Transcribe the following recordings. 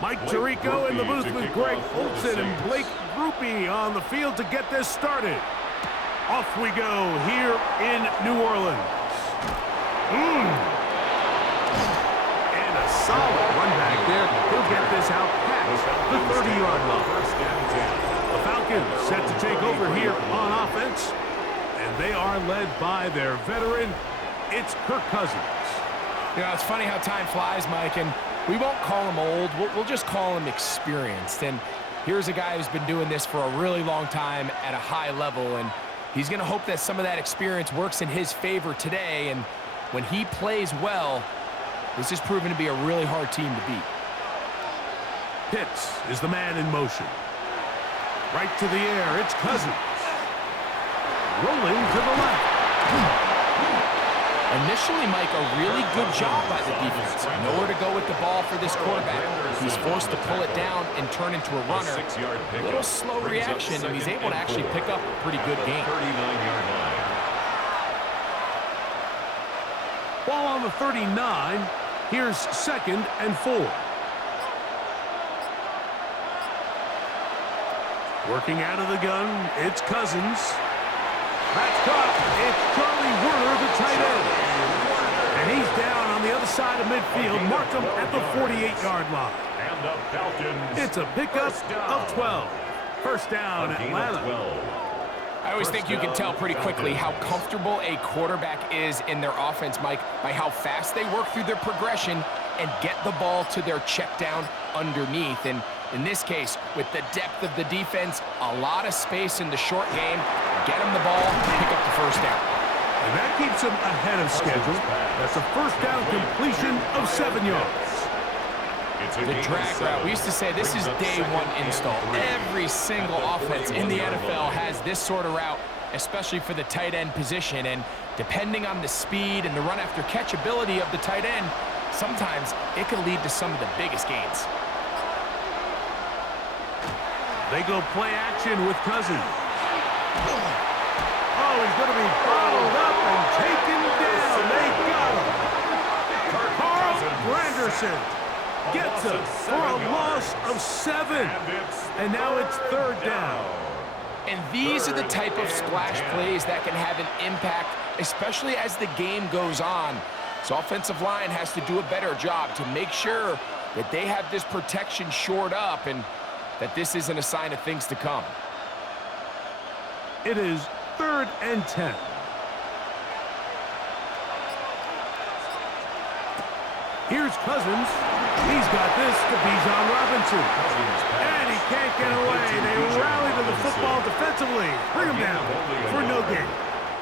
Mike Tirico in the booth with Greg Olson and Blake Groupie on the field to get this started. Off we go here in New Orleans. And a solid run back there. He'll get this out past the 30-yard line. The Falcons set to take over here on offense. And they are led by their veteran. It's Kirk Cousins. You know, it's funny how time flies, Mike, and we won't call him old. We'll just call him experienced. And here's a guy who's been doing this for a really long time at a high level, and he's going to hope that some of that experience works in his favor today. And when he plays well, this is proven to be a really hard team to beat. Pitts is the man in motion. Right to the air, it's Cousins. Rolling to the left. Initially, Mike, a really good job by the defense. Nowhere to go with the ball for this quarterback. He's forced to pull it down and turn into a runner. A little slow reaction, and he's able to actually pick up a pretty good game. Ball on the 39. Here's 2nd and 4. Working out of the gun, it's Cousins. That's caught. It's Charlie Werner, the tight end. And he's down on the other side of midfield. Mark him at the 48-yard line. And the Falcons. It's a pickup of 12. First down, Atlanta. I always think you can tell pretty quickly how comfortable a quarterback is in their offense, Mike, by how fast they work through their progression and get the ball to their check down underneath. And in this case, with the depth of the defense, a lot of space in the short game, get him the ball, pick up the first down. And that keeps him ahead of schedule. That's a first down completion of 7 yards. The drag route, we used to say this is day one install. Every single offense in the NFL has this sort of route, especially for the tight end position. And depending on the speed and the run after catch ability of the tight end, sometimes it can lead to some of the biggest gains. They go play action with Cousins. Oh, he's going to be followed up and taken down. They got him. Carl Granderson gets him for a loss of 7. And now it's 3rd down. And these are the type of splash plays that can have an impact, especially as the game goes on. So offensive line has to do a better job to make sure that they have this protection shored up and that this isn't a sign of things to come. It is 3rd and 10. Here's Cousins. He's got this to Bijan Robinson. And he can't get away. They rally to the football defensively. Bring him down for no gain.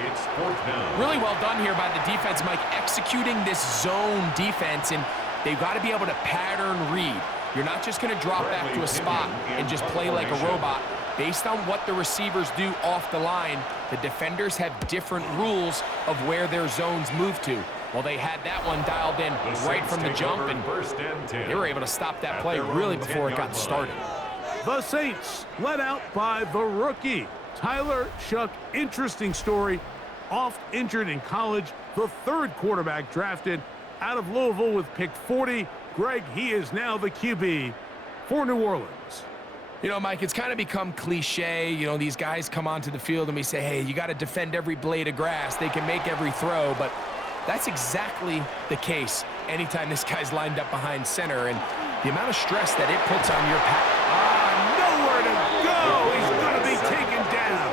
It's 4th down. Really well done here by the defense, Mike, executing this zone defense, and they've got to be able to pattern read. You're not just going to drop back to a spot and just play like a robot. Based on what the receivers do off the line, the defenders have different rules of where their zones move to. Well, they had that one dialed in right from the jump, and they were able to stop that play really before it got started. The Saints led out by the rookie, Tyler Shuck. Interesting story. Oft injured in college, the 3rd quarterback drafted out of Louisville with pick 40. Greg, he is now the QB for New Orleans. You know, Mike, it's kind of become cliche. You know, these guys come onto the field and we say, hey, you got to defend every blade of grass. They can make every throw, but that's exactly the case anytime this guy's lined up behind center, and the amount of stress that it puts on your pass. Nowhere to go. He's going to be taken down.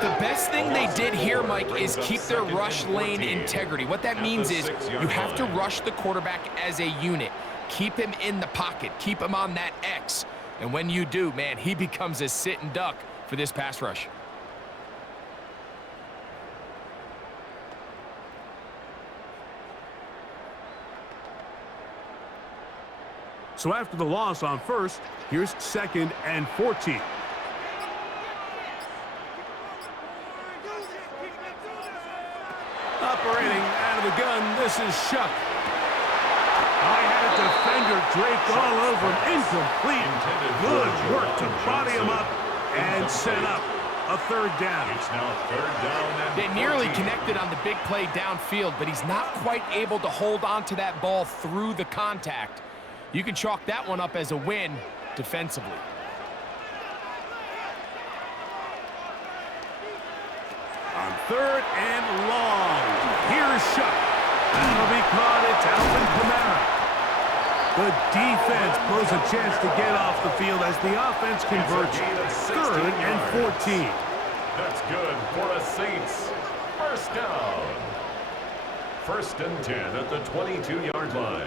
The best thing they did here, Mike, is keep their rush lane integrity. What that means is you have to rush the quarterback as a unit. Keep him in the pocket. Keep him on that X. And when you do, man, he becomes a sitting duck for this pass rush. So after the loss on 1st, here's 2nd and 14. Operating out of the gun, this is Shuck. I had a defender draped all over him. Incomplete. Good work to body him up and set up a 3rd down. It's now 3rd down and They nearly connected on the big play downfield, but he's not quite able to hold on to that ball through the contact. You can chalk that one up as a win defensively. On 3rd and long. Here's Shuck. That'll be caught. It's Alvin Kamara. The defense blows a chance to get off the field as the offense converts 3rd and 14. That's good for a Saints. First down. 1st and 10 at the 22-yard line.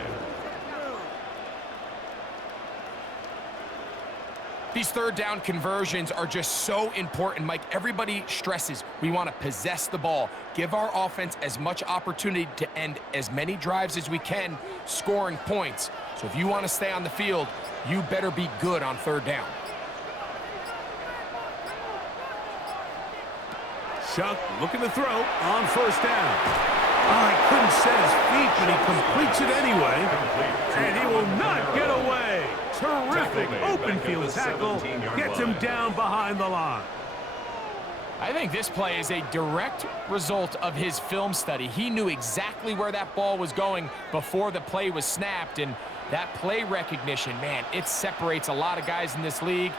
These 3rd down conversions are just so important, Mike. Everybody stresses we want to possess the ball, give our offense as much opportunity to end as many drives as we can, scoring points. So if you want to stay on the field, you better be good on 3rd down. Shuck looking to throw on 1st down. Oh, he couldn't set his feet, but he completes it anyway. And he will not get away. Terrific open field tackle. Gets him down behind the line. I think this play is a direct result of his film study. He knew exactly where that ball was going before the play was snapped, and that play recognition, man, it separates a lot of guys in this league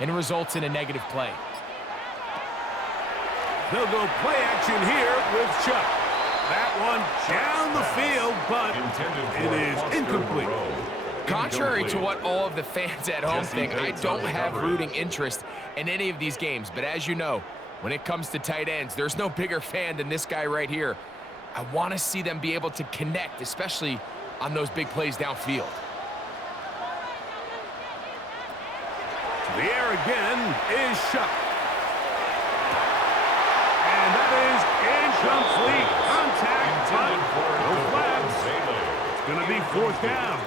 and results in a negative play. They'll go play action here with Chuck. That one down the field, but it is incomplete. Contrary to what all of the fans at home think, I don't have rooting interest in any of these games. But as you know, when it comes to tight ends, there's no bigger fan than this guy right here. I want to see them be able to connect, especially on those big plays downfield. To the air again is Shuck. And that is incomplete contact, but no flags. It's going to be 4th down.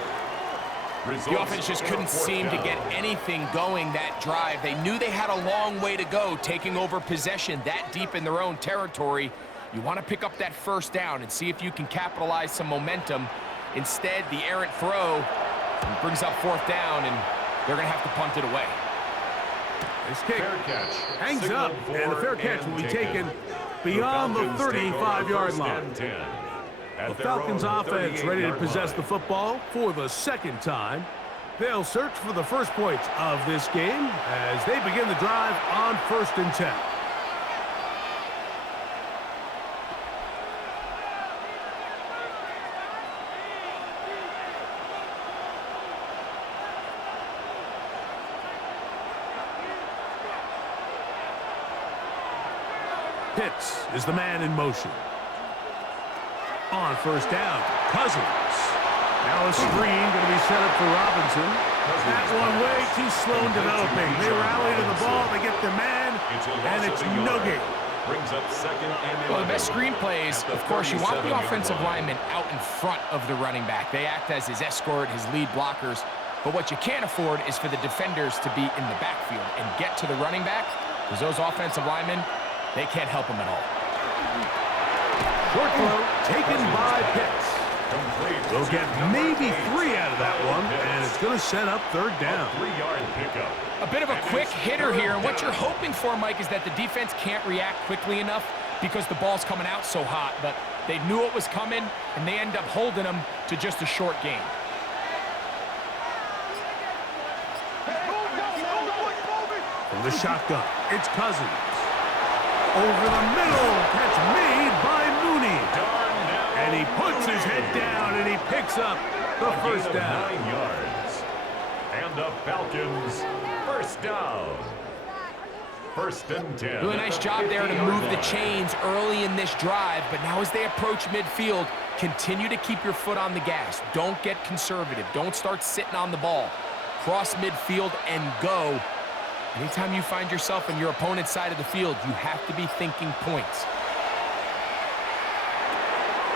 The offense just couldn't seem to get anything going that drive. They knew they had a long way to go, taking over possession that deep in their own territory. You want to pick up that 1st down and see if you can capitalize some momentum. Instead, the errant throw brings up 4th down, and they're going to have to punt it away. This kick hangs up, and the fair catch will be taken beyond the 35-yard line. The Falcons offense ready to possess the football for the 2nd time. They'll search for the first points of this game as they begin the drive on 1st and 10. Pitts is the man in motion. On 1st down, Cousins. Now a screen going to be set up for Robinson. That one way too slow in developing. They rally to the ball, they get the man, and it's no gain. Well, the best screen plays, of course, you want the offensive lineman out in front of the running back. They act as his escort, his lead blockers. But what you can't afford is for the defenders to be in the backfield and get to the running back, because those offensive linemen, they can't help him at all. Short throw taken by Pitts. They'll get maybe 3 out of that one, and it's going to set up 3rd down. A 3-yard pickup. A bit of a quick hitter here, and what you're hoping for, Mike, is that the defense can't react quickly enough because the ball's coming out so hot. But they knew it was coming, and they end up holding them to just a short gain. From the shotgun, it's Cousins. Over the middle, catch made by Mooney. And he puts his head down, and he picks up the 1st down. 9 yards. And the Falcons, 1st down. 1st and 10. Really nice job there to move the chains early in this drive, but now as they approach midfield, continue to keep your foot on the gas. Don't get conservative. Don't start sitting on the ball. Cross midfield and go. Anytime you find yourself on your opponent's side of the field, you have to be thinking points.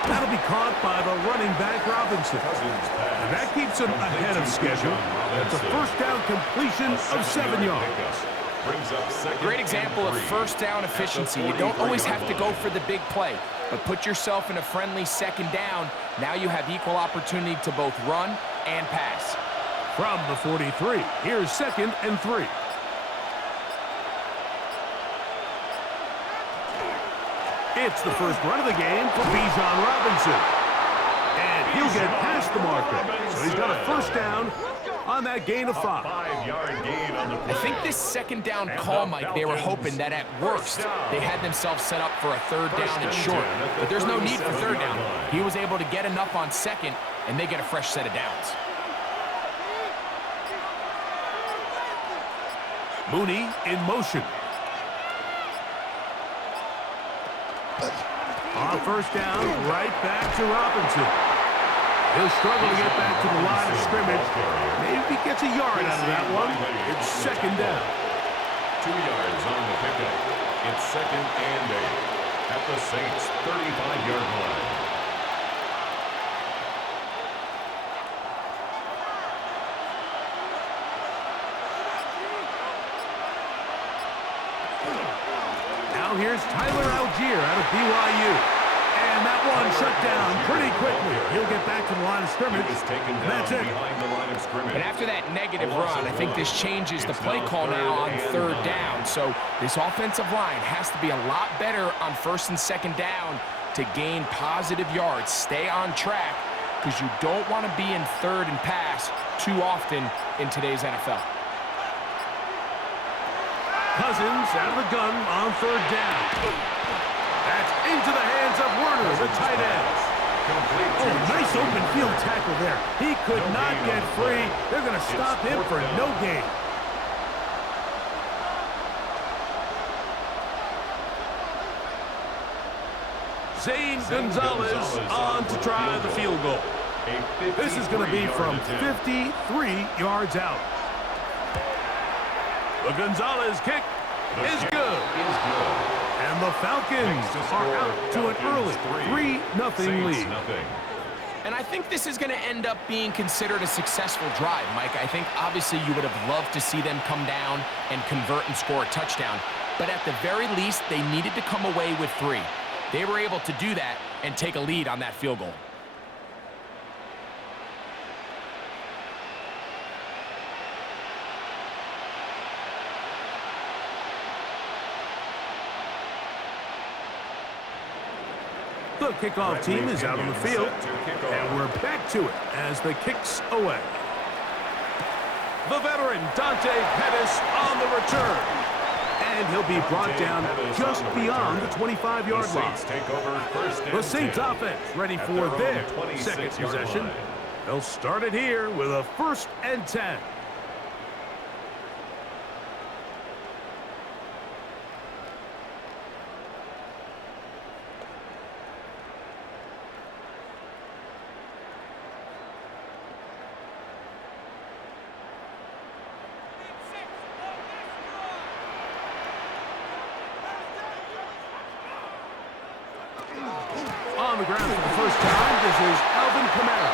That'll be caught by the running back, Robinson. And that keeps him ahead of schedule. That's a 1st down completion of 7 yards. Great example of 1st down efficiency. You don't always have to go for the big play, but put yourself in a friendly 2nd down. Now you have equal opportunity to both run and pass. From the 43, here's 2nd and 3. It's the first run of the game for Bijan Robinson. And he'll get past the marker. So he's got a first down on that gain of 5. 5-yard gain on the play. I think this second down call, Mike, they were hoping that at worst they had themselves set up for a third down and short. But there's no need for third down. He was able to get enough on second, and they get a fresh set of downs. Mooney in motion. On first down, right back to Robinson. He'll struggle to get back to the line of scrimmage. Maybe he gets a yard out of that one. It's second down. 2 yards on the pickup. It's second and 8 at the Saints' 35-yard line. Now here's Tyler Algier out of BYU. And that one shut down pretty quickly. He'll get back to the line of scrimmage. And that's it. And after that negative run, I think this changes the play call now on third down. So this offensive line has to be a lot better on first and second down to gain positive yards. Stay on track because you don't want to be in third and pass too often in today's NFL. Cousins out of the gun on third down. That's into the hands of Werner, the tight end. Oh, nice open field tackle there. He could not get free. They're going to stop him for no gain. Zane Gonzalez on to try the field goal. This is going to be from 53 yards out. The Gonzalez kick is good. And the Falcons are out to an early 3-0 lead. And I think this is going to end up being considered a successful drive, Mike. I think obviously you would have loved to see them come down and convert and score a touchdown. But at the very least, they needed to come away with 3. They were able to do that and take a lead on that field goal. The kickoff team is out on the field, and we're back to it as the kick's away. The veteran, Dante Pettis, on the return. And he'll be brought down just beyond the 25-yard line. The Saints offense ready for their second possession. They'll start it here with a 1st and 10. On the ground for the first time, this is Alvin Kamara.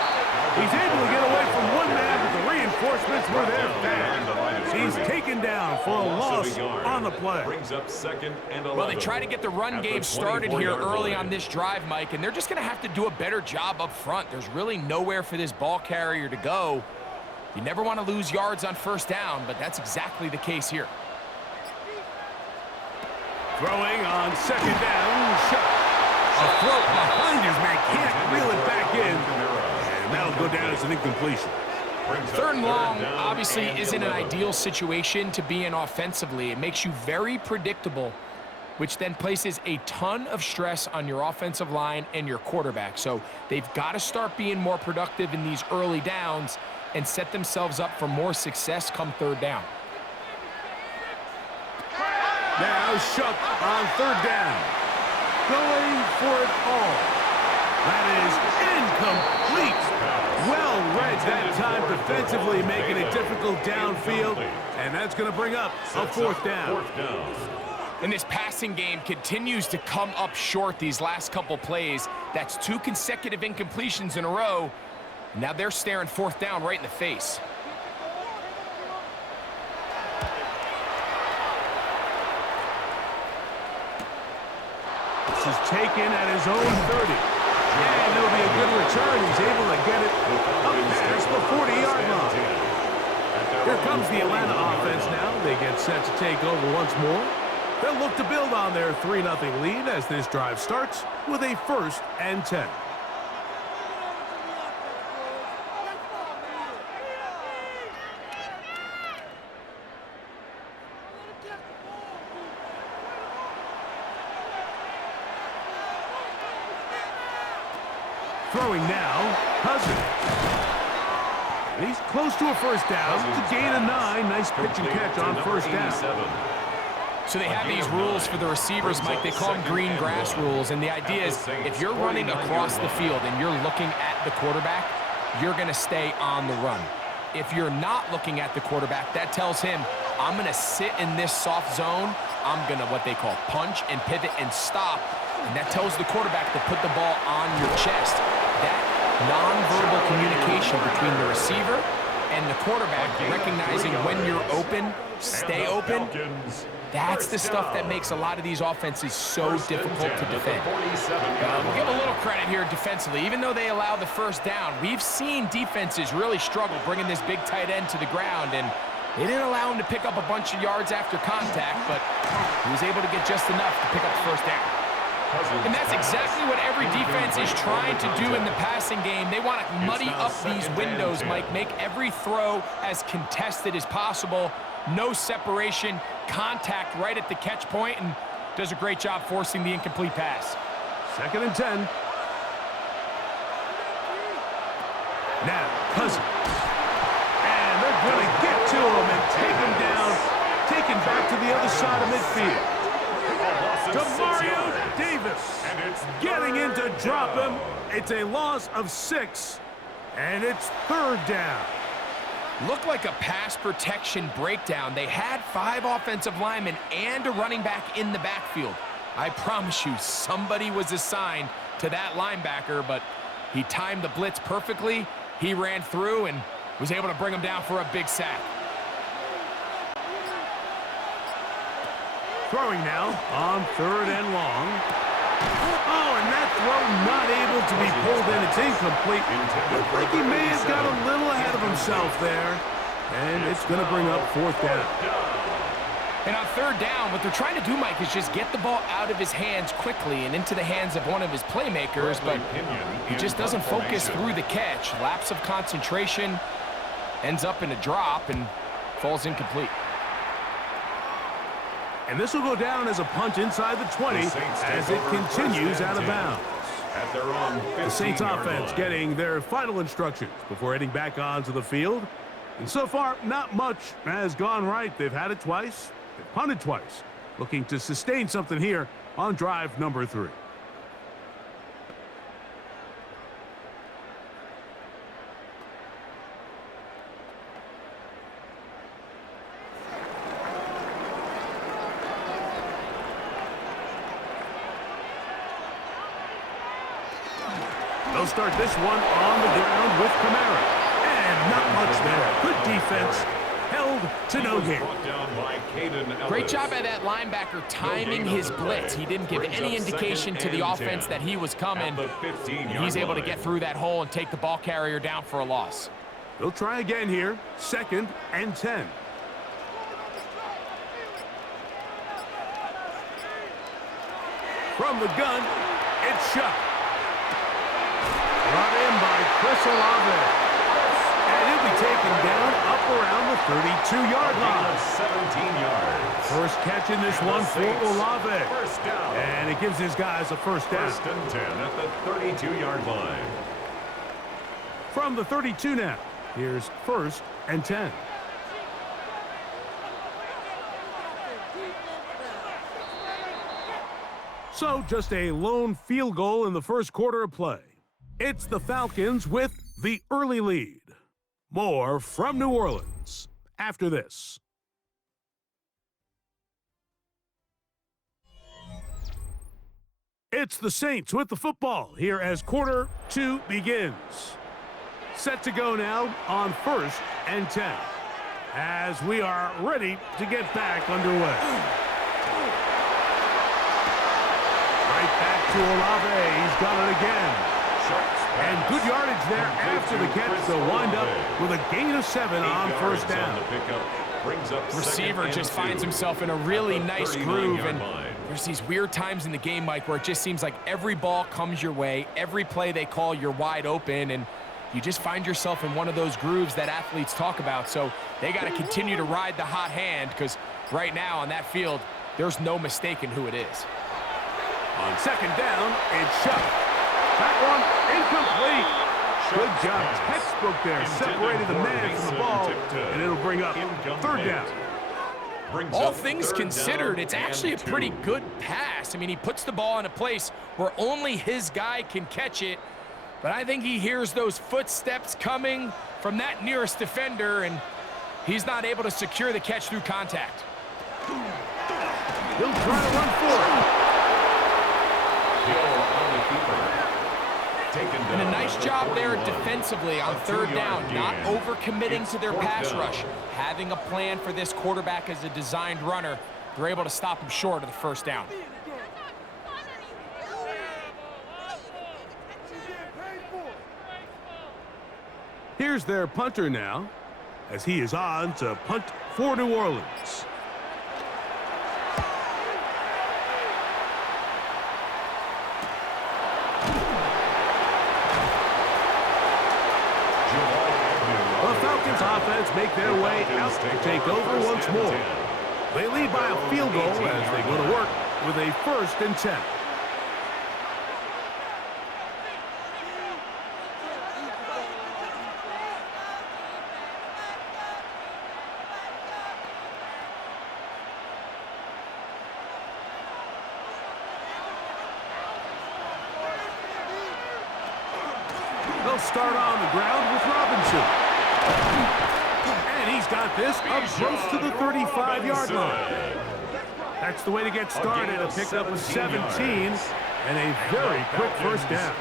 He's able to get away from one man, but the reinforcements were there fast. He's taken down for a loss on the play. Well, they try to get the run game started here early on this drive, Mike, and they're just going to have to do a better job up front. There's really nowhere for this ball carrier to go. You never want to lose yards on first down, but that's exactly the case here. Throwing on second down, shot. A throw behind his man, can't reel it back in. And that'll go down as an incompletion. Third and long obviously isn't an ideal situation to be in offensively. It makes you very predictable, which then places a ton of stress on your offensive line and your quarterback. So they've got to start being more productive in these early downs and set themselves up for more success come third down. Now Shook on third down. Going for it all. That is incomplete. Well read that time defensively, making it difficult downfield. And that's going to bring up a 4th down. And this passing game continues to come up short these last couple plays. That's 2 consecutive incompletions in a row. Now they're staring 4th down right in the face. This is taken at his own 30. And it'll be a good return. He's able to get it up past the 40-yard line. Here comes the Atlanta offense now. They get set to take over once more. They'll look to build on their 3-0 lead as this drive starts with a 1st and 10. Throwing now, Cousins. He's close to a first down. To gain a 9. Nice pitch and catch on first down. So they have these rules for the receivers, Mike. They call them green grass rules. And the idea is if you're running across the field and you're looking at the quarterback, you're going to stay on the run. If you're not looking at the quarterback, that tells him, I'm going to sit in this soft zone. I'm going to what they call punch and pivot and stop. And that tells the quarterback to put the ball on your chest. That nonverbal communication between the receiver and the quarterback, recognizing when you're open, stay open, that's the stuff that makes a lot of these offenses so difficult to defend. We'll give a little credit here defensively. Even though they allow the first down, we've seen defenses really struggle bringing this big tight end to the ground, and they didn't allow him to pick up a bunch of yards after contact, but he was able to get just enough to pick up the first down. And that's exactly what every defense is trying to do in the passing game. They want to muddy up these windows, Mike, make every throw as contested as possible. No separation, contact right at the catch point, and does a great job forcing the incomplete pass. 2nd and 10. Now, Cousins. And they're going to get to him and take him down, taken back to the other side of midfield. Demario Davis getting in to drop him. It's a loss of 6, and it's 3rd down. Looked like a pass protection breakdown. They had 5 offensive linemen and a running back in the backfield. I promise you, somebody was assigned to that linebacker, but he timed the blitz perfectly. He ran through and was able to bring him down for a big sack. Throwing now on 3rd and long. Oh, and that throw not able to be pulled in. It's incomplete. Looks like he may have got a little ahead of himself there. And it's going to bring up 4th down. And on 3rd down, what they're trying to do, Mike, is just get the ball out of his hands quickly and into the hands of one of his playmakers, but he just doesn't focus through the catch. Lapse of concentration, ends up in a drop, and falls incomplete. And this will go down as a punt inside the 20 as it continues out of bounds. The Saints offense getting their final instructions before heading back onto the field. And so far, not much has gone right. They've had it twice. They've punted twice. Looking to sustain something here on drive number 3. They'll start this one on the ground with Kamara. And not much there. Good defense. Held to no gain. Great job by that linebacker timing his blitz. He didn't give any indication to the offense that he was coming. He's able to get through that hole and take the ball carrier down for a loss. They'll try again here. 2nd and 10. From the gun, it's shot. Brought in by Chris Olave. And he'll be taken down up around the 32-yard line. 17 yards. First catch in this one for Olave. And it gives his guys a first down. 1st and 10 at the 32-yard line. From the 32 now, here's 1st and 10. So just a lone field goal in the first quarter of play. It's the Falcons with the early lead. More from New Orleans after this. It's the Saints with the football here as quarter 2 begins. Set to go now on 1st and 10 as we are ready to get back underway. Right back to Olave. He's got it again. And good yardage there after the catch. They'll wind up with a gain of 7 on first down. Receiver just finds himself in a really nice groove, and there's these weird times in the game, Mike, where it just seems like every ball comes your way, every play they call, you're wide open, and you just find yourself in one of those grooves that athletes talk about. So they got to continue to ride the hot hand, because right now on that field, there's no mistaking who it is. On 2nd down, it's shot. That one incomplete. Good job. Textbook there. Separated the man from the ball, and it'll bring up third down. All things considered, it's actually a pretty good pass. I mean, he puts the ball in a place where only his guy can catch it, but I think he hears those footsteps coming from that nearest defender, and he's not able to secure the catch through contact. He'll try to run for it. And a nice job there defensively on third down, not overcommitting to their pass rush. Having a plan for this quarterback as a designed runner, they're able to stop him short of the first down. Here's their punter now, as he is on to punt for New Orleans. The Falcons offense make their way out to take over once more. They lead by a field goal as they go to work with a 1st and 10. They'll start on the ground with Robinson. And he's got this up close to the 35-yard line. That's the way to get started. A pickup of 17 and a very quick first down.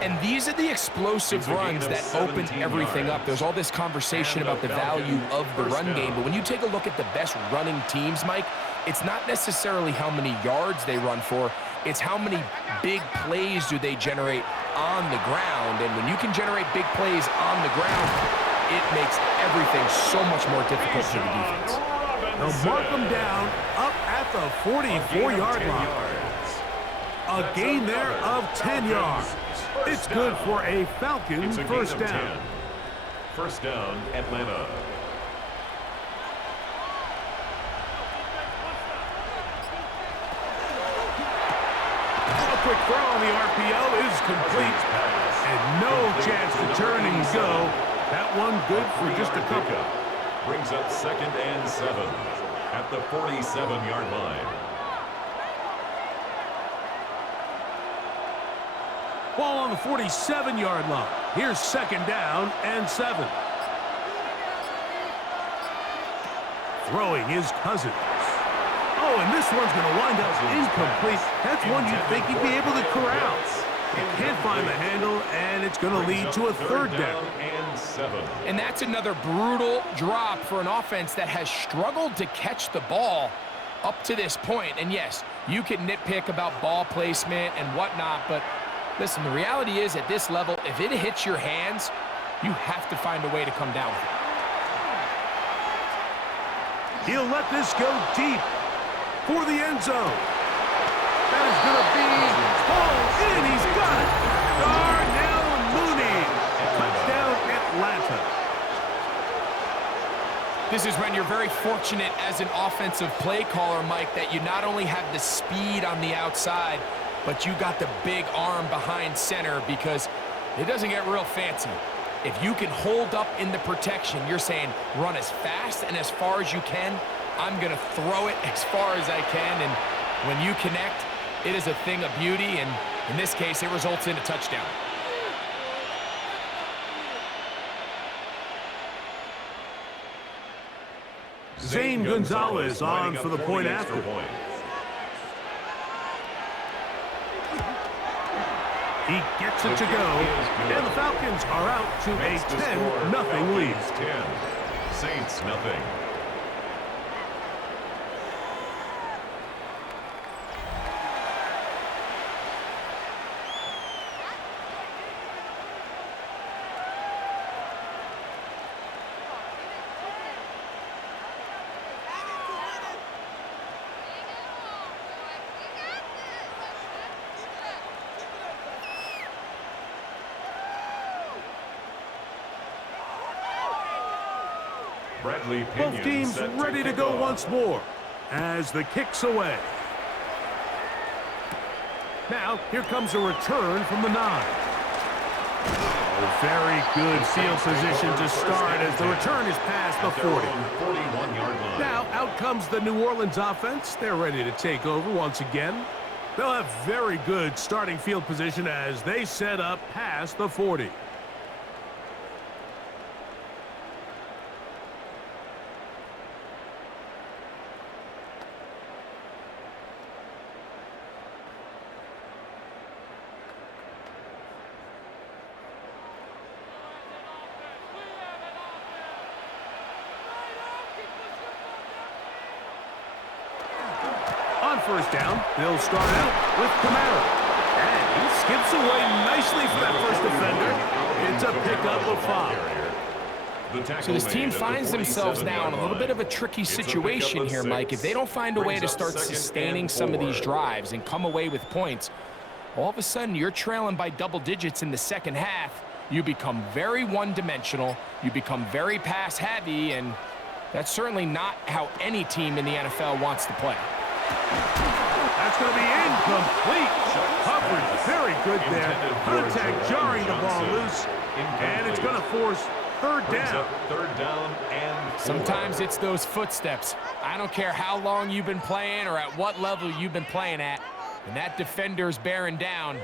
And these are the explosive runs that open everything up. There's all this conversation about the value of the run game, but when you take a look at the best running teams, Mike, it's not necessarily how many yards they run for, it's how many big plays do they generate on the ground. And when you can generate big plays on the ground, it makes everything so much more difficult for the defense. They'll mark them down up at the 44-yard line. A gain there of 10 yards. It's good for a Falcons first down. First down, Atlanta. A quick throw on the RPO is complete. And no chance to turn and go. That one good for just a couple. Brings up 2nd and 7 at the 47-yard line. Ball on the 47-yard line. Here's 2nd down and 7. Throwing is Cousins. Oh, and this one's going to wind up incomplete. That's one you'd think he'd be able to corral. He can't find the handle, and it's going to lead to a 3rd down. And that's another brutal drop for an offense that has struggled to catch the ball up to this point. And yes, you can nitpick about ball placement and whatnot, but listen, the reality is at this level, if it hits your hands, you have to find a way to come down with it. He'll let this go deep for the end zone. That is going to be pulled in. He's got it. Darnell Mooney. Touchdown, Atlanta. This is when you're very fortunate as an offensive play caller, Mike, that you not only have the speed on the outside, but you got the big arm behind center, because it doesn't get real fancy. If you can hold up in the protection, you're saying run as fast and as far as you can. I'm going to throw it as far as I can, and when you connect, it is a thing of beauty, and in this case, it results in a touchdown. Zane Gonzalez on for the point after. He gets it to go, and the Falcons are out to a 10-0 lead. 10, Saints nothing. Both teams ready to go once more as the kick's away. Now, here comes a return from the 9. Oh, very good field position to start as the return is past the 40. 41-yard line. Now, out comes the New Orleans offense. They're ready to take over once again. They'll have very good starting field position as they set up past the 40. First down, they'll start out with Camaro. And he skips away nicely for that first defender. It's a pickup of 5. So this team finds themselves now in a little bit of a tricky situation here, Mike. If they don't find a way to start sustaining some of these drives and come away with points, all of a sudden you're trailing by double digits in the second half. You become very one-dimensional. You become very pass-heavy, and that's certainly not how any team in the NFL wants to play. That's going to be incomplete. Coverage very good there. Contact jarring the ball loose. And it's going to force third down. And sometimes it's those footsteps. I don't care how long you've been playing or at what level you've been playing at. When that defender's bearing down,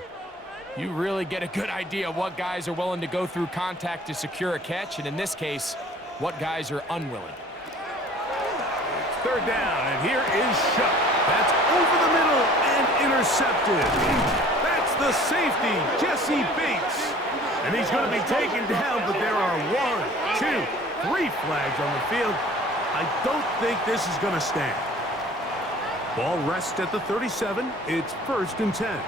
you really get a good idea of what guys are willing to go through contact to secure a catch. And in this case, what guys are unwilling. Third down, and here is Shuck. That's over the middle and intercepted. That's the safety, Jesse Bates. And he's going to be taken down, but there are 1, 2, 3 flags on the field. I don't think this is going to stand. Ball rests at the 37. It's 1st and 10.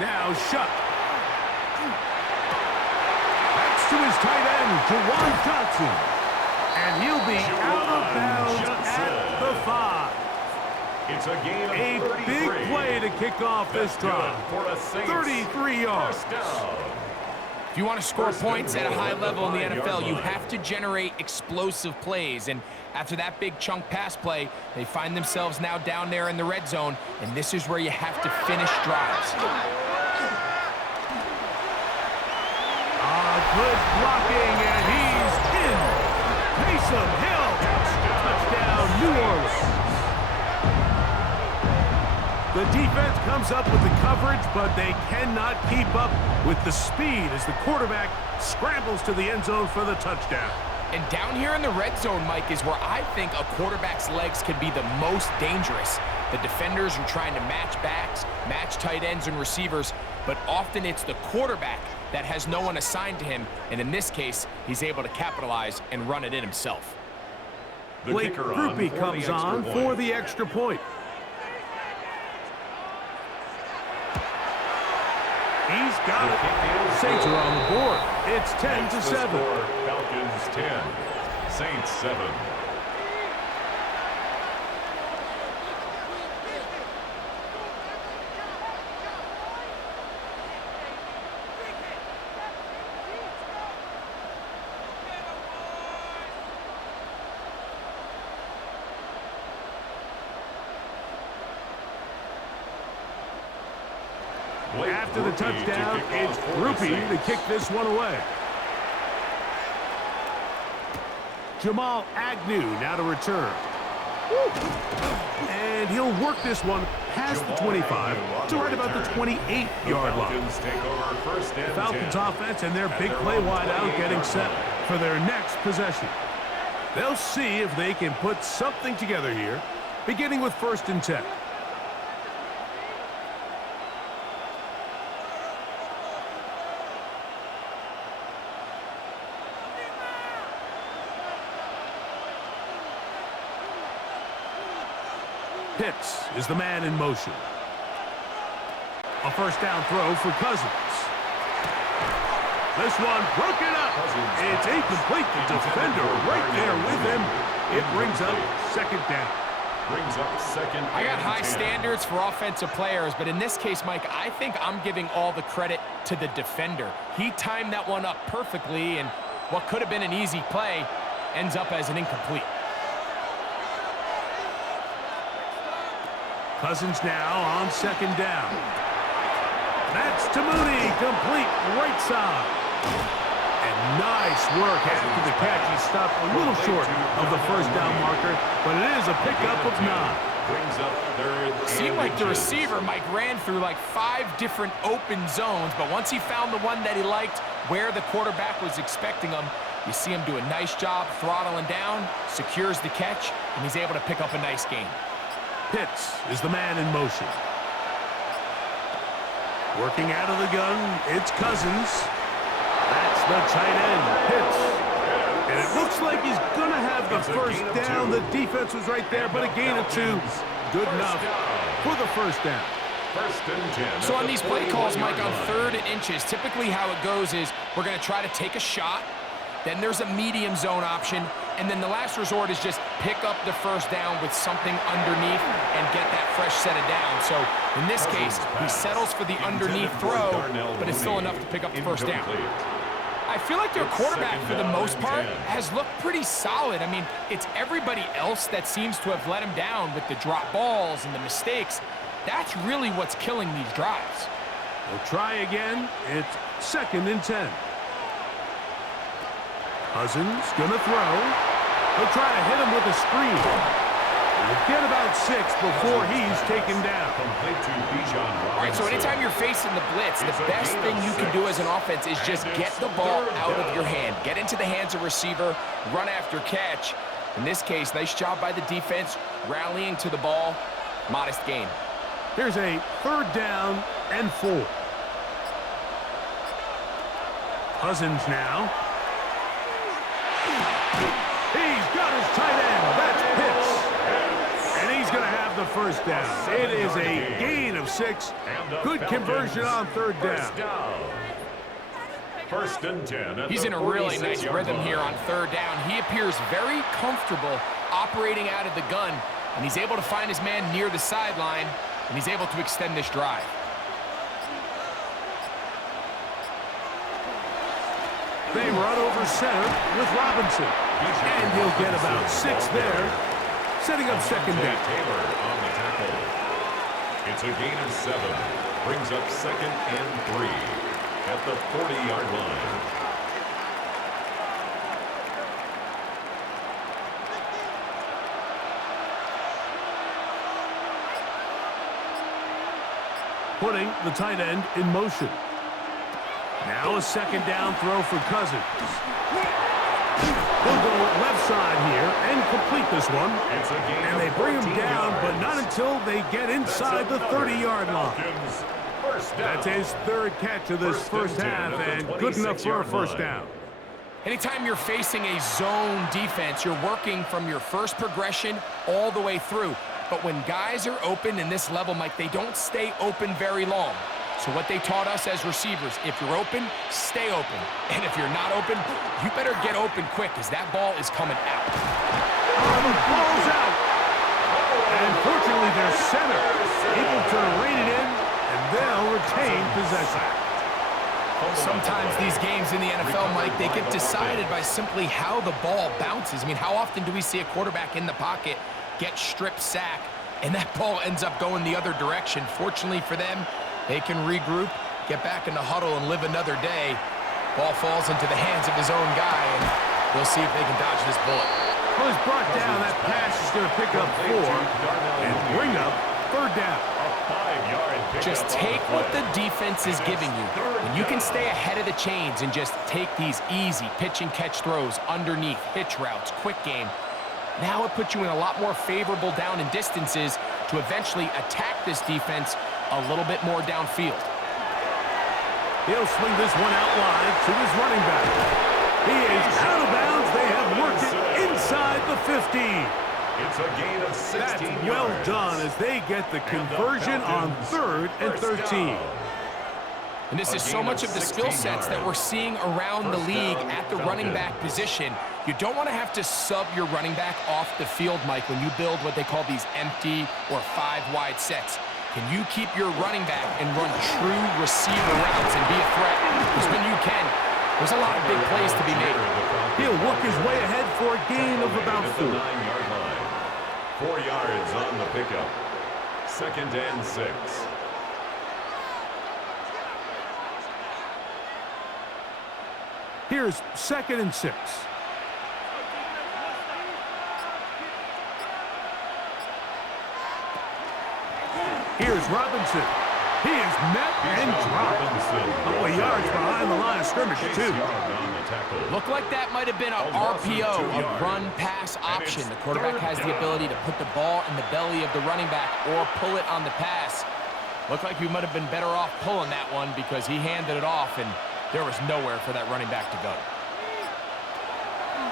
Now Shuck. To his tight end, Jawan Johnson. And he'll be out of bounds at the 5. It's a gain of 33. Big play to kick off this drive. 33 yards. If you want to score points at a high level in the NFL, you have to generate explosive plays. And after that big chunk pass play, they find themselves now down there in the red zone. And this is where you have to finish drives. Good blocking, and he's in. Taysom Hill. Touchdown, New Orleans. The defense comes up with the coverage, but they cannot keep up with the speed as the quarterback scrambles to the end zone for the touchdown. And down here in the red zone, Mike, is where I think a quarterback's legs can be the most dangerous. The defenders are trying to match backs, match tight ends and receivers, but often it's the quarterback that has no one assigned to him, and in this case, he's able to capitalize and run it in himself. Blake Groupie comes on for the extra point. He's got it. Saints are on the board. It's 10-7. Falcons 10, Saints 7. After the touchdown, it's Groupie to kick this one away. Jamal Agnew now to return. And he'll work this one past the 25 to right about the 28-yard line. Falcons offense and their big play wideout getting set for their next possession. They'll see if they can put something together here, beginning with 1st and 10. Pitts is the man in motion. A 1st down throw for Cousins. This one broken up. It's incomplete. The defender right there with him. It brings up 2nd down. I got high standards for offensive players, but in this case, Mike, I think I'm giving all the credit to the defender. He timed that one up perfectly, and what could have been an easy play ends up as an incomplete. Cousins now on second down. That's to Mooney, complete right side. And nice work after the catch. He stopped a little short of the first down marker, but it is a pickup of 9. Brings up third. Seemed like the receiver, Mike, ran through like 5 different open zones, but once he found the one that he liked where the quarterback was expecting him, you see him do a nice job throttling down, secures the catch, and he's able to pick up a nice gain. Pitts is the man in motion. Working out of the gun, it's Cousins. That's the tight end, Pitts. And it looks like he's going to have the first down. The defense was right there, but a gain of 2. Good enough for the first down. First and 10. So on these play calls, Mike, on 3rd and inches, typically how it goes is we're going to try to take a shot, then there's a medium zone option, and then the last resort is just pick up the first down with something underneath and get that fresh set of downs. So in this case, he settles for the underneath throw, but it's still enough to pick up the first down. I feel like their quarterback, for the most part, has looked pretty solid. I mean, it's everybody else that seems to have let him down with the drop balls and the mistakes. That's really what's killing these drives. We'll try again. It's 2nd and 10. Cousins gonna throw. He'll try to hit him with a screen. He'll get about 6 before he's taken down. All right, so anytime you're facing the blitz, the best thing you can do as an offense is just get the ball out of your hand. Get into the hands of receiver, run after catch. In this case, nice job by the defense, rallying to the ball. Modest gain. Here's a 3rd down and 4. Cousins now. He's got his tight end. That's Pitts. And he's going to have the first down. It is a gain of 6. Good conversion on 3rd down. First and 10. He's in a really nice rhythm here on 3rd down. He appears very comfortable operating out of the gun, and he's able to find his man near the sideline, and he's able to extend this drive. They run over center with Robinson. And he'll get about 6 there, setting up 2nd down. Taylor on the tackle. It's a gain of 7. Brings up 2nd and 3 at the 40-yard line. Putting the tight end in motion. Now a 2nd down throw for Cousins. He'll go left side here and complete this one. And they bring him down, but not until they get inside the 30-yard line. That's his 3rd catch of this first half, and good enough for a first down. Anytime you're facing a zone defense, you're working from your first progression all the way through. But when guys are open in this level, Mike, they don't stay open very long. So what they taught us as receivers, if you're open, stay open. And if you're not open, you better get open quick, because that ball is coming out. Oh, the ball's out. And fortunately, their center able to rein it in, and they'll retain possession. Sometimes these games in the NFL, Mike, they get decided by simply how the ball bounces. I mean, how often do we see a quarterback in the pocket get strip sack, and that ball ends up going the other direction? Fortunately for them, they can regroup, get back in the huddle, and live another day. Ball falls into the hands of his own guy, and we'll see if they can dodge this bullet. Well, he's brought down. That pass is going to pick up 4 and bring up 3rd down. Just take what the defense is giving you. And you can stay ahead of the chains and just take these easy pitch and catch throws underneath, hitch routes, quick game. Now it puts you in a lot more favorable down and distances to eventually attack this defense a little bit more downfield. He'll swing this one out wide to his running back. He is out of bounds. They have worked it inside the 15. It's a gain of 16 That's well done as they get the conversion on 3rd and 13. And this is so much of the skill sets that we're seeing around the league at the running back position. You don't want to have to sub your running back off the field, Mike, when you build what they call these empty or 5-wide sets. Can you keep your running back and run true receiver routes and be a threat? Because when you can, there's a lot of big plays to be made. He'll work his way ahead for a gain of about 4. 4 yards on the pickup. 2nd and 6. Here's 2nd and 6. Here's Robinson. He is met and dropped. A couple of yards behind the line of scrimmage, too. Looked like that might have been an RPO, a run-pass option. The quarterback has the ability to put the ball in the belly of the running back or pull it on the pass. Looked like he might have been better off pulling that one because he handed it off, and there was nowhere for that running back to go.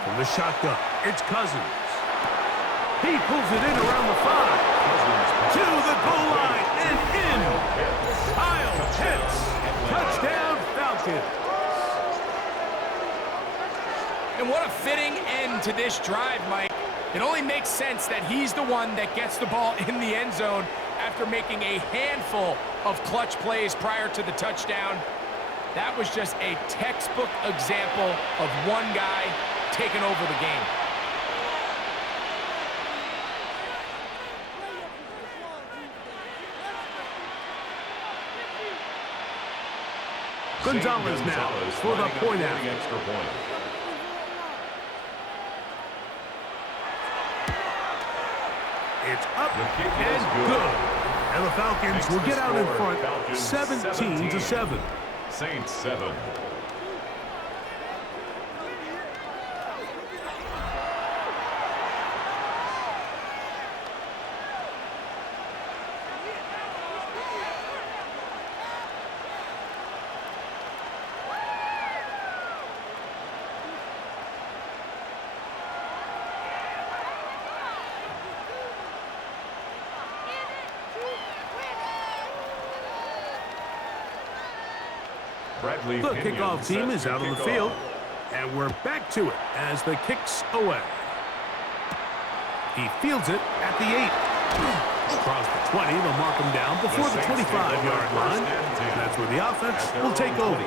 From the shotgun, it's Cousins. He pulls it in around the 5. To the goal line and in. Kyle hits. Touchdown, Falcons. And what a fitting end to this drive, Mike. It only makes sense that he's the one that gets the ball in the end zone after making a handful of clutch plays prior to the touchdown. That was just a textbook example of one guy taking over the game. Gonzalez now for the point out. Extra point. It's up and good. And the Falcons will get out in front 17-7. Saints 7. The kickoff team is out on the field, and we're back to it as the kick's away. He fields it at the 8. Across the 20, they'll mark him down before the 25-yard line. That's where the offense will take over.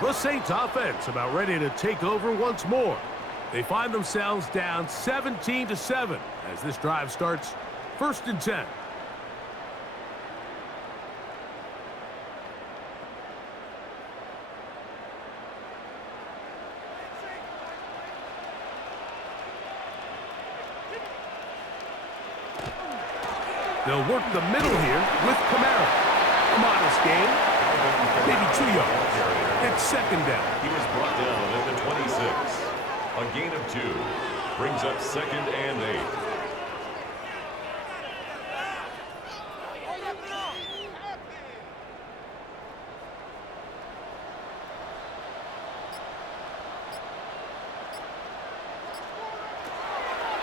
The Saints offense about ready to take over once more. They find themselves down 17-7 as this drive starts 1st and 10. They'll work the middle here with Camara. A modest game, maybe 2 yards. It's 2nd down. He was brought down at the 26. A gain of 2 brings up 2nd and 8.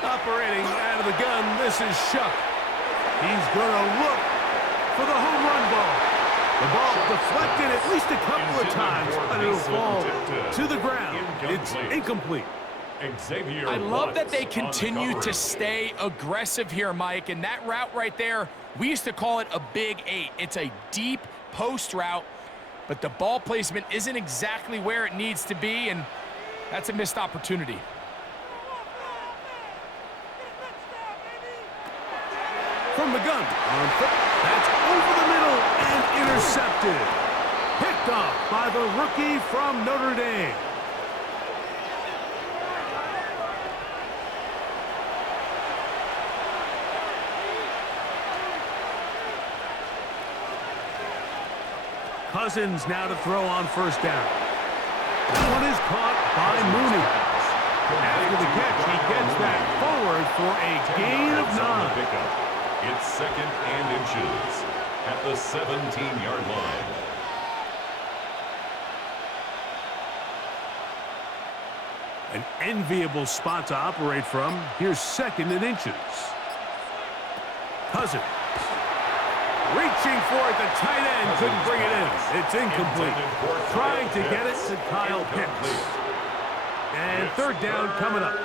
Operating out of the gun, this is Shuck. He's going to look for the home run ball. The ball deflected at least a couple of times, and it'll fall to the ground. It's incomplete. I love that they continue to stay aggressive here, Mike, and that route right there, we used to call it a big 8. It's a deep post route, but the ball placement isn't exactly where it needs to be, and that's a missed opportunity. From the gun, that's over the middle and intercepted. Picked off by the rookie from Notre Dame. Cousins now to throw on 1st down. That one is caught by Mooney. After the catch, he gets that forward for a gain of 9. It's 2nd and inches at the 17-yard line. An enviable spot to operate from. Here's 2nd and inches. Cousins. Reaching for it, the tight end couldn't bring it in. It's incomplete. Trying to get it to Kyle Pitts. And 3rd down coming up.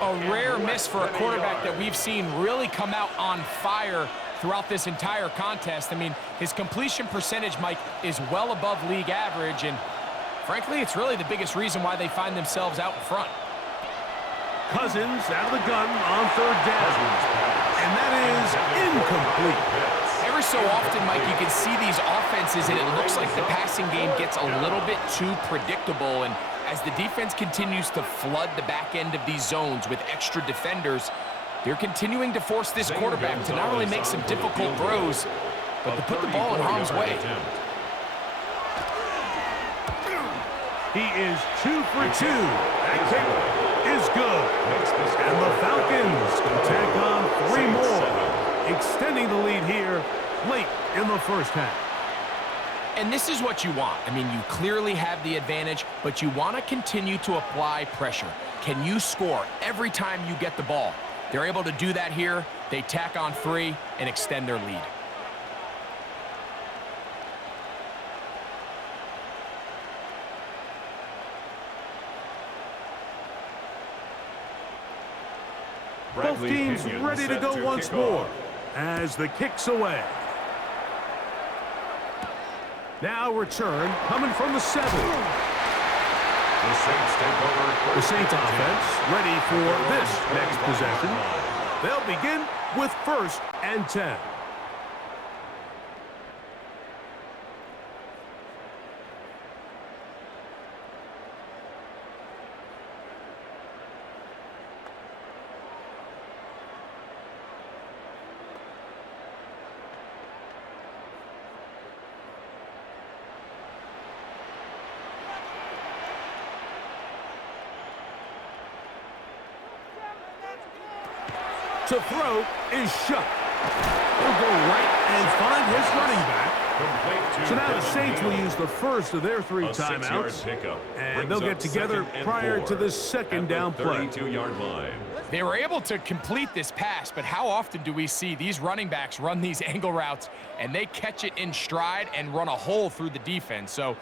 A rare miss for a quarterback that we've seen really come out on fire throughout this entire contest. I mean, his completion percentage, Mike, is well above league average, and frankly, it's really the biggest reason why they find themselves out in front. Cousins out of the gun on 3rd down. And that is incomplete. incomplete. Every so often, Mike, you can see these offenses, and it looks like the passing game gets a little bit too predictable. And as the defense continues to flood the back end of these zones with extra defenders, they're continuing to force this quarterback to not only make some difficult throws, but to put the ball in harm's way. He is 2 for 2. That kick is good. And the Falcons can tack on 3 more, extending the lead here late in the first half. And this is what you want. I mean, you clearly have the advantage, but you want to continue to apply pressure. Can you score every time you get the ball? They're able to do that here. They tack on 3 and extend their lead. Both teams ready to go once more as the kick's away. Now return coming from the 7. The Saints take over. The Saints offense ready for this next possession. They'll begin with 1st and 10. To throw is Shuck. He'll go right and find his running back. So now the Saints will use the first of their 3 timeouts, and they'll get together prior to the second down play. They were able to complete this pass, but how often do we see these running backs run these angle routes and they catch it in stride and run a hole through the defense? So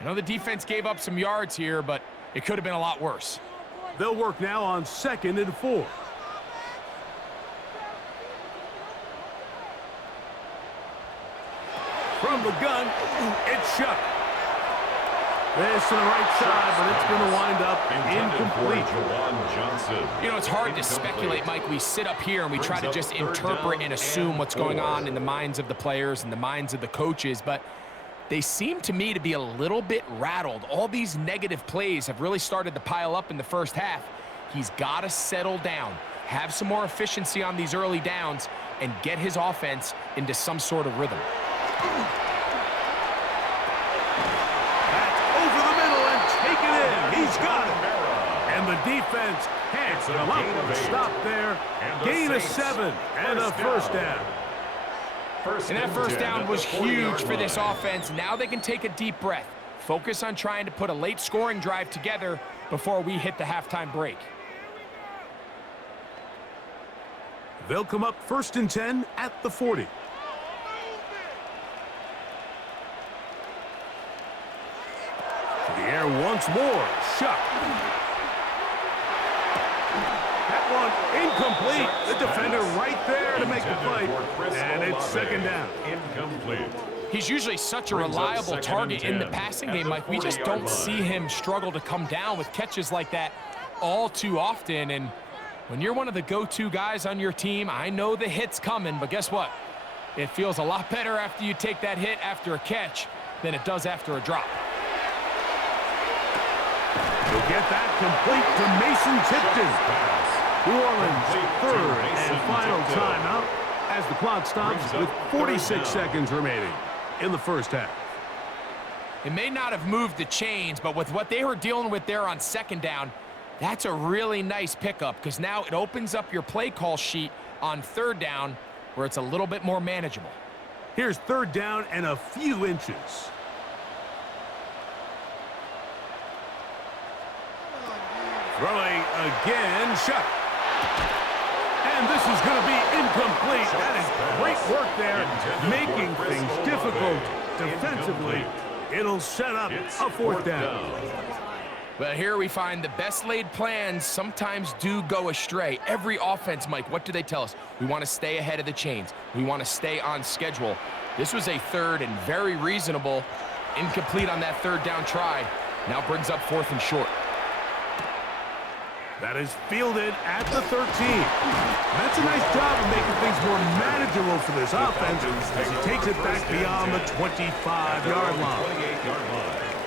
I know the defense gave up some yards here, but it could have been a lot worse. They'll work now on 2nd and 4. From the gun, it's Shuck. This to the right side, but it's going to wind up incomplete. You know, it's hard to speculate, Mike. We sit up here and we try to just interpret and assume what's going on in the minds of the players and the minds of the coaches, but they seem to me to be a little bit rattled. All these negative plays have really started to pile up in the first half. He's got to settle down, have some more efficiency on these early downs, and get his offense into some sort of rhythm. That's over the middle and taken in. He's got it. And the defense can't come up with a stop there. Gain of 7 and a first down. And that first down was huge for this offense. Now they can take a deep breath. Focus on trying to put a late scoring drive together before we hit the halftime break. They'll come up 1st and 10 at the 40. The air once more. Shuck. That one incomplete. The defender right there to make the play. And it's 2nd down. Incomplete. He's usually such a reliable target in the passing game, Mike. We just don't see him struggle to come down with catches like that all too often. And when you're one of the go-to guys on your team, I know the hit's coming, but guess what? It feels a lot better after you take that hit after a catch than it does after a drop. He'll get that complete to Mason Tipton. New Orleans' 3rd and final timeout as the clock stops with 46 seconds remaining in the first half. It may not have moved the chains, but with what they were dealing with there on 2nd down, that's a really nice pickup because now it opens up your play call sheet on 3rd down where it's a little bit more manageable. Here's 3rd down and a few inches. Throwing again, Shuck. And this is going to be incomplete. That is great work there, making things difficult defensively. It'll set up a 4th down. But here we find the best laid plans sometimes do go astray. Every offense, Mike, what do they tell us? We want to stay ahead of the chains. We want to stay on schedule. This was a 3rd and very reasonable. Incomplete on that 3rd down try. Now brings up 4th and short. That is fielded at the 13. That's a nice job of making things more manageable for this offense as he takes it back beyond the 25-yard line.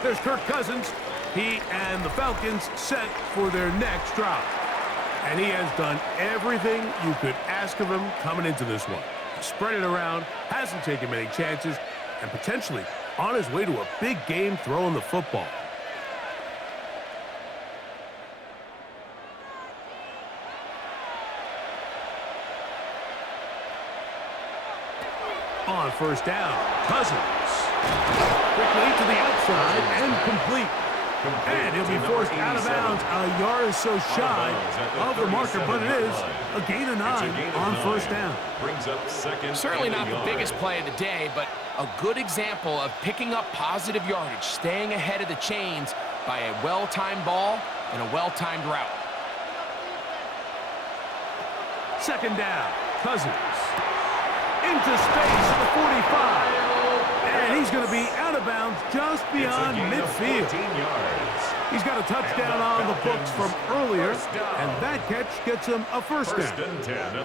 There's Kirk Cousins. He and the Falcons set for their next drive. And he has done everything you could ask of him coming into this one. Spread it around, hasn't taken many chances, and potentially on his way to a big game throwing the football. On first down, Cousins. Quickly to the outside and complete. And he'll be forced out of bounds a yard or so shy of the marker, but it is a gain of 9 on first down. Certainly not the biggest play of the day, but a good example of picking up positive yardage, staying ahead of the chains by a well-timed ball and a well-timed route. Second down, Cousins. Into space at the 45. And he's going to be out of bounds just beyond midfield. He's got a touchdown on the books from earlier, and that catch gets him a first down.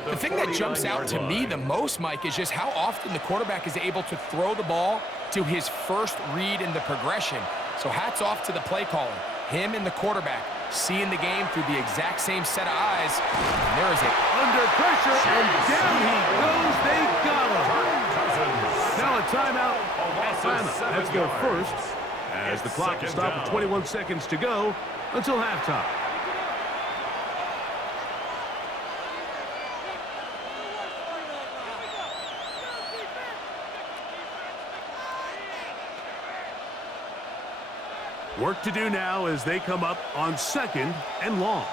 The thing that jumps out to me the most, Mike, is just how often the quarterback is able to throw the ball to his first read in the progression. So hats off to the play caller. Him and the quarterback seeing the game through the exact same set of eyes. And there is it. Under pressure, and down he goes. They got him. Now a timeout. Atlanta. Let's go first as the clock will stop with 21 seconds to go until halftime. Work to do now as they come up on second and long.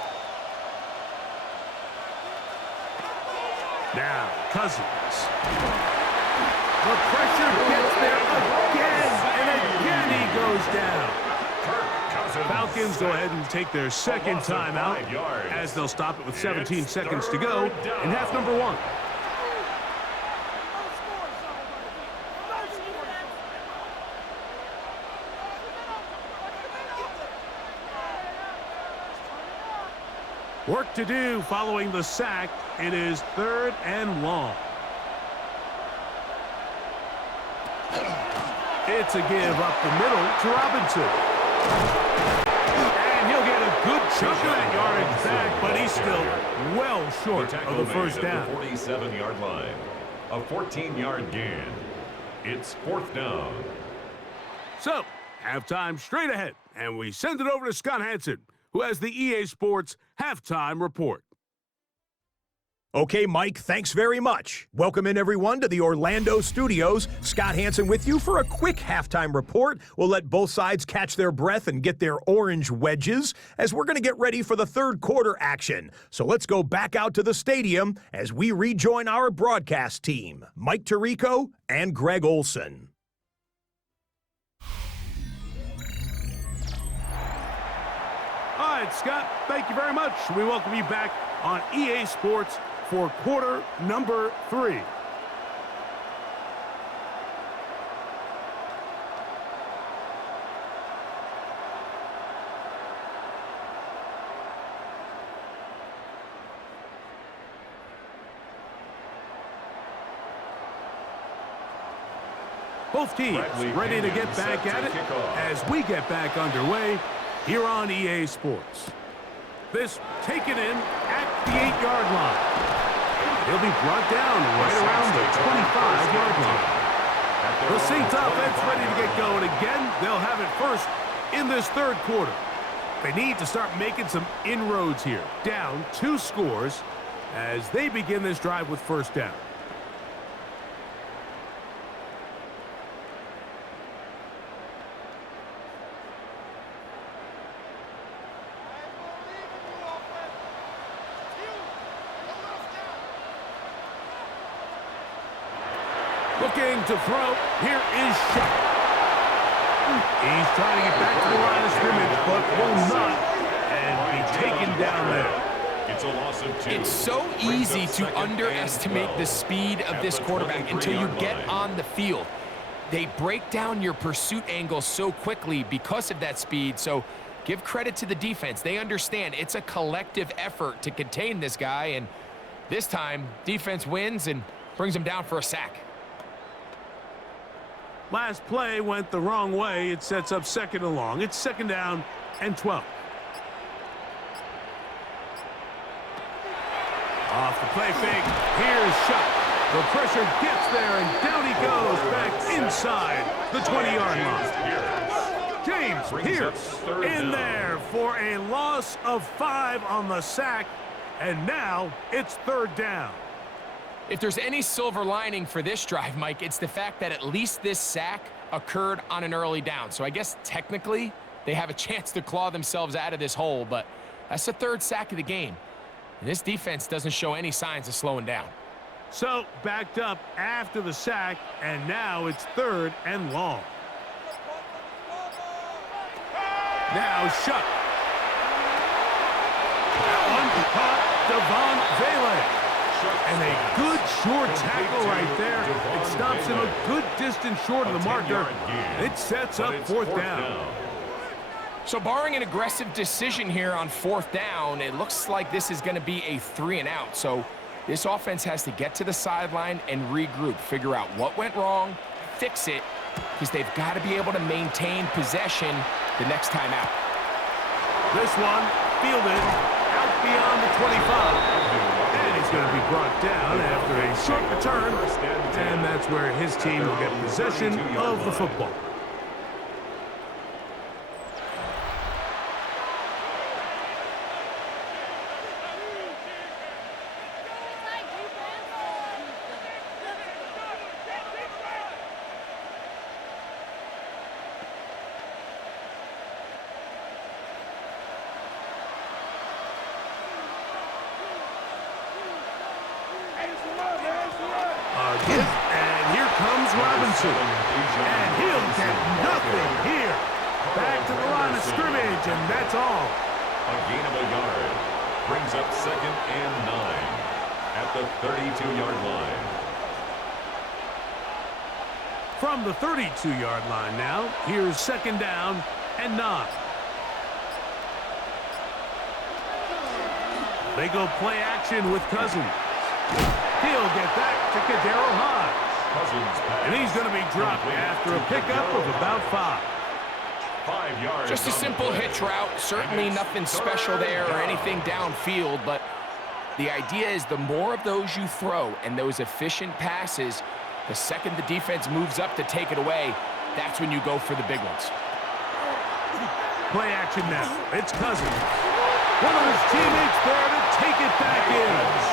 Now, Cousins. The pressure gets there again, and again he goes down. Falcons go ahead and take their second timeout as they'll stop it with 17 seconds to go in half number 1. Work to do following the sack. It is third and long. It's a give up the middle to Robinson. And he'll get a good chunk of that yardage back, but he's still well short of the first down. 47-yard line. A 14-yard gain. It's fourth down. So, halftime straight ahead, and we send it over to Scott Hansen, who has the EA Sports Halftime Report. Okay, Mike, thanks very much. Welcome in, everyone, to the Orlando studios. Scott Hansen with you for a quick halftime report. We'll let both sides catch their breath and get their orange wedges as we're going to get ready for the third quarter action. So let's go back out to the stadium as we rejoin our broadcast team, Mike Tirico and Greg Olson. All right, Scott, thank you very much. We welcome you back on EA Sports for quarter number 3. Both teams ready to get back at it as we get back underway here on EA Sports. This taken in at the 8-yard line. He'll be brought down right around the 25-yard line. The Saints offense ready to get going again. They'll have it first in this third quarter. They need to start making some inroads here. Down 2 scores as they begin this drive with first down. Looking to throw. Here is Shuck. He's trying to get back to the line of scrimmage, but will not, and be taken down there. It's a loss of 2. It's so easy to underestimate the speed of this quarterback until you get on the field. They break down your pursuit angle so quickly because of that speed, so give credit to the defense. They understand it's a collective effort to contain this guy, and this time, defense wins and brings him down for a sack. Last play went the wrong way. It sets up 2nd and long. It's 2nd down and 12. Off the play fake. Here's Shuck. The pressure gets there, and down he goes back inside the 20-yard line. James Pierce in there for a loss of 5 on the sack, and now it's 3rd down. If there's any silver lining for this drive, Mike, it's the fact that at least this sack occurred on an early down. So I guess technically they have a chance to claw themselves out of this hole, but that's the 3rd sack of the game. And this defense doesn't show any signs of slowing down. So backed up after the sack, and now it's 3rd and long. Now Shuck. Caught Devon Vele. And a good short tackle right there. It stops him a good distance short of the marker. It sets up 4th down. So barring an aggressive decision here on 4th down, it looks like this is going to be a 3 and out. So this offense has to get to the sideline and regroup, figure out what went wrong, fix it, because they've got to be able to maintain possession the next time out. This one fielded out beyond the 25. And he's going to be brought down after a short return. And that's where his team will get possession of the football. And here comes Robinson. And he'll get nothing here. Back to the line of scrimmage, and that's all. A gain of a yard. Brings up 2nd and 9 at the 32-yard line. From the 32-yard line now, here's 2nd down and 9. They go play action with Cousins. He'll get back to Kadero Hodge. And he's going to be dropped after a pickup of about 5. 5 yards. Just a simple hitch route. Certainly nothing special there or anything downfield, but the idea is the more of those you throw and those efficient passes, the second the defense moves up to take it away, that's when you go for the big ones. Play action now. It's Cousins. One of his teammates there to take it back in.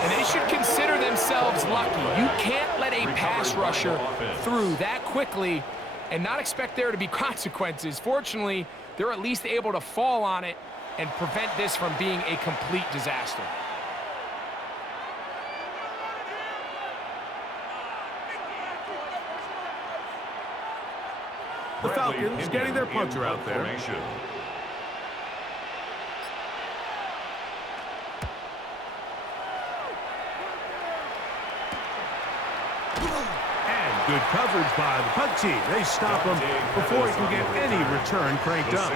And they should consider themselves lucky. You can't let a pass rusher through that quickly and not expect there to be consequences. Fortunately, they're at least able to fall on it and prevent this from being a complete disaster. The Falcons getting their puncher out there. Good coverage by the punt team. They stop him before he can get any return cranked up.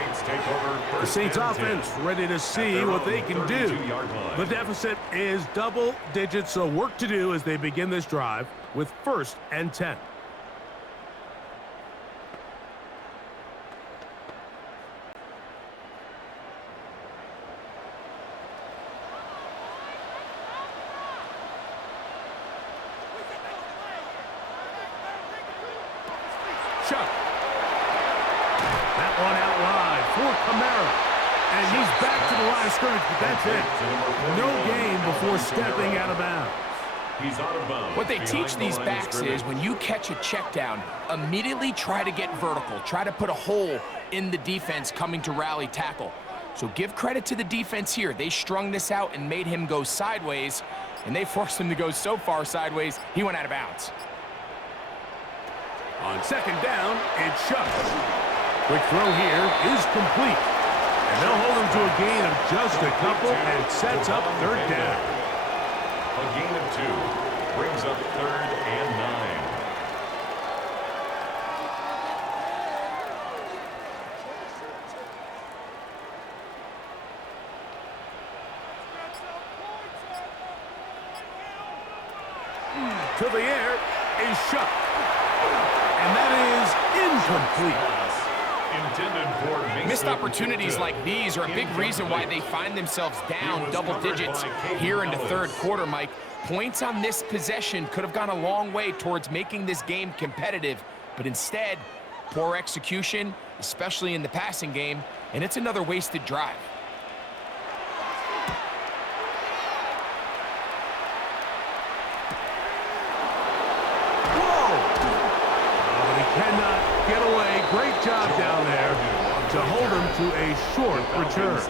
The Saints offense ready to see what they can do. The deficit is double digits, so work to do as they begin this drive with 1st and 10. That one out wide for Kamara. And he's back to the line of scrimmage, but that's it. No gain before stepping out of bounds. He's out of bounds. What they teach these backs is when you catch a check down, immediately try to get vertical. Try to put a hole in the defense coming to rally tackle. So give credit to the defense here. They strung this out and made him go sideways, and they forced him to go so far sideways, he went out of bounds. On 2nd down, it's Shuck. Quick throw here is complete. And they'll hold him to a gain of just a couple and sets up 3rd down. A gain of 2 brings up 3rd and 9. to the air is shut. And that is incomplete. Missed opportunities like these are a big reason why they find themselves down double digits here in the third quarter, Mike. Points on this possession could have gone a long way towards making this game competitive, but instead, poor execution, especially in the passing game, and it's another wasted drive. Cannot get away. Great job down there to hold him to a short return.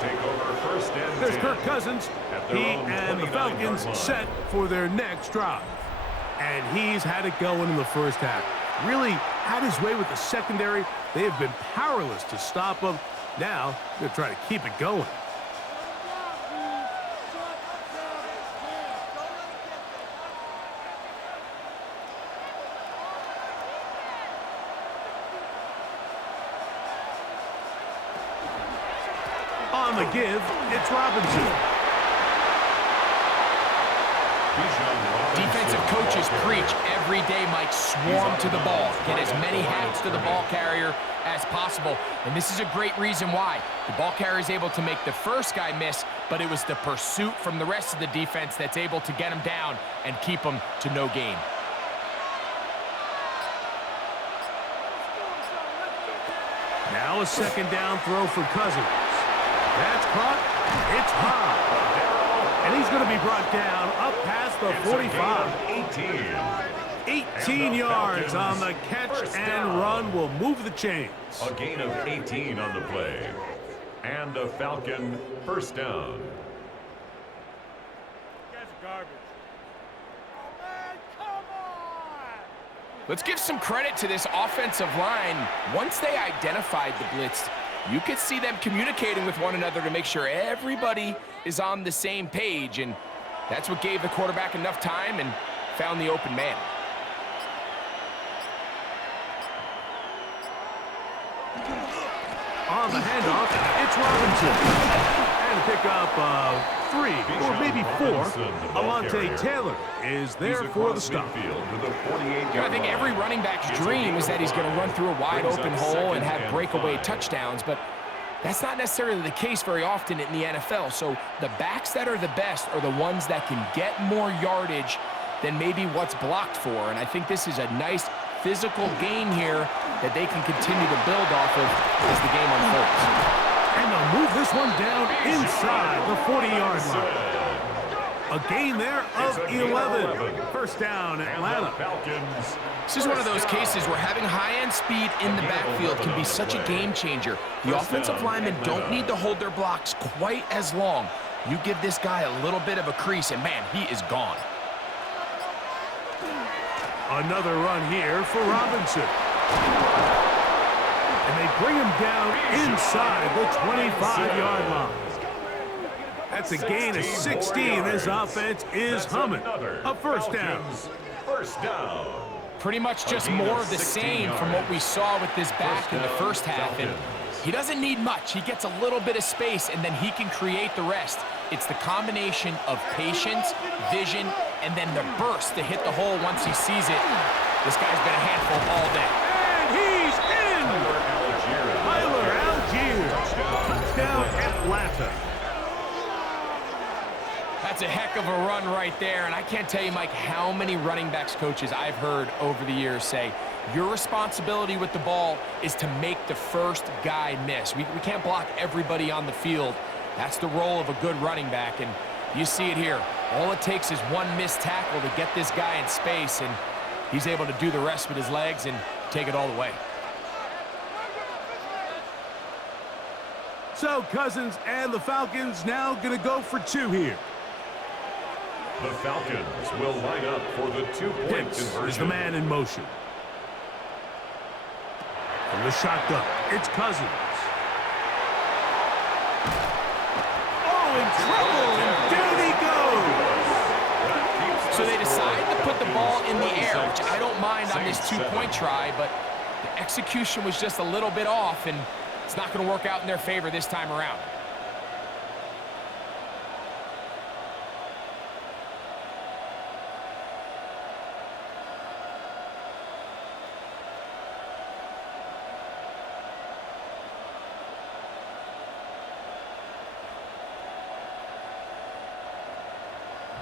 There's Kirk Cousins. He and the Falcons set for their next drive. And he's had it going in the first half. Really had his way with the secondary. They have been powerless to stop him. Now they're trying to keep it going. On the give, it's Robinson. Defensive coaches preach every day, Mike, swarm to the ball. Get as many hats to the ball carrier as possible. And this is a great reason why. The ball carrier is able to make the first guy miss, but it was the pursuit from the rest of the defense that's able to get him down and keep him to no gain. Now a second down throw for Cousins. That's caught. It's high. And he's going to be brought down up past the 45. 18 yards on the catch and run will move the chains. A gain of 18 on the play. And a Falcon first down. Let's give some credit to this offensive line. Once they identified the blitz, you could see them communicating with one another to make sure everybody is on the same page, and that's what gave the quarterback enough time and found the open man. On the handoff, it's Robinson. And pick up 3 or maybe 4. Alontae Taylor is there for the stop. I think every running back's dream is that he's going to run through a wide open hole and have breakaway touchdowns, but that's not necessarily the case very often in the NFL. So the backs that are the best are the ones that can get more yardage than maybe what's blocked for. And I think this is a nice physical gain here that they can continue to build off of as the game unfolds. And they'll move this one down inside the 40-yard line. A gain there of 11. First down, Atlanta. This is one of those cases where having high-end speed in the backfield can be such a game changer. The offensive linemen don't need to hold their blocks quite as long. You give this guy a little bit of a crease, and man, he is gone. Another run here for Robinson. And they bring him down inside the 25-yard line. That's a gain of 16. This offense is humming. A first down. Pretty much just more of the same from what we saw with this back in the first half. And he doesn't need much. He gets a little bit of space, and then he can create the rest. It's the combination of patience, vision, and then the burst to hit the hole once he sees it. This guy's been a handful all day. And he's in! Tyler Algier. Touchdown, Atlanta. That's a heck of a run right there, and I can't tell you, Mike, how many running backs coaches I've heard over the years say, your responsibility with the ball is to make the first guy miss. We can't block everybody on the field. That's the role of a good running back, and you see it here. All it takes is one missed tackle to get this guy in space, and he's able to do the rest with his legs and take it all the way. So Cousins and the Falcons now going to go for 2 here. The Falcons will line up for the 2-point conversion. Is the man in motion. From the shotgun, it's Cousins. Oh, in trouble, and down he goes. So they decide to put the ball in the air, which I don't mind on this 2-point try, but the execution was just a little bit off, and it's not going to work out in their favor this time around.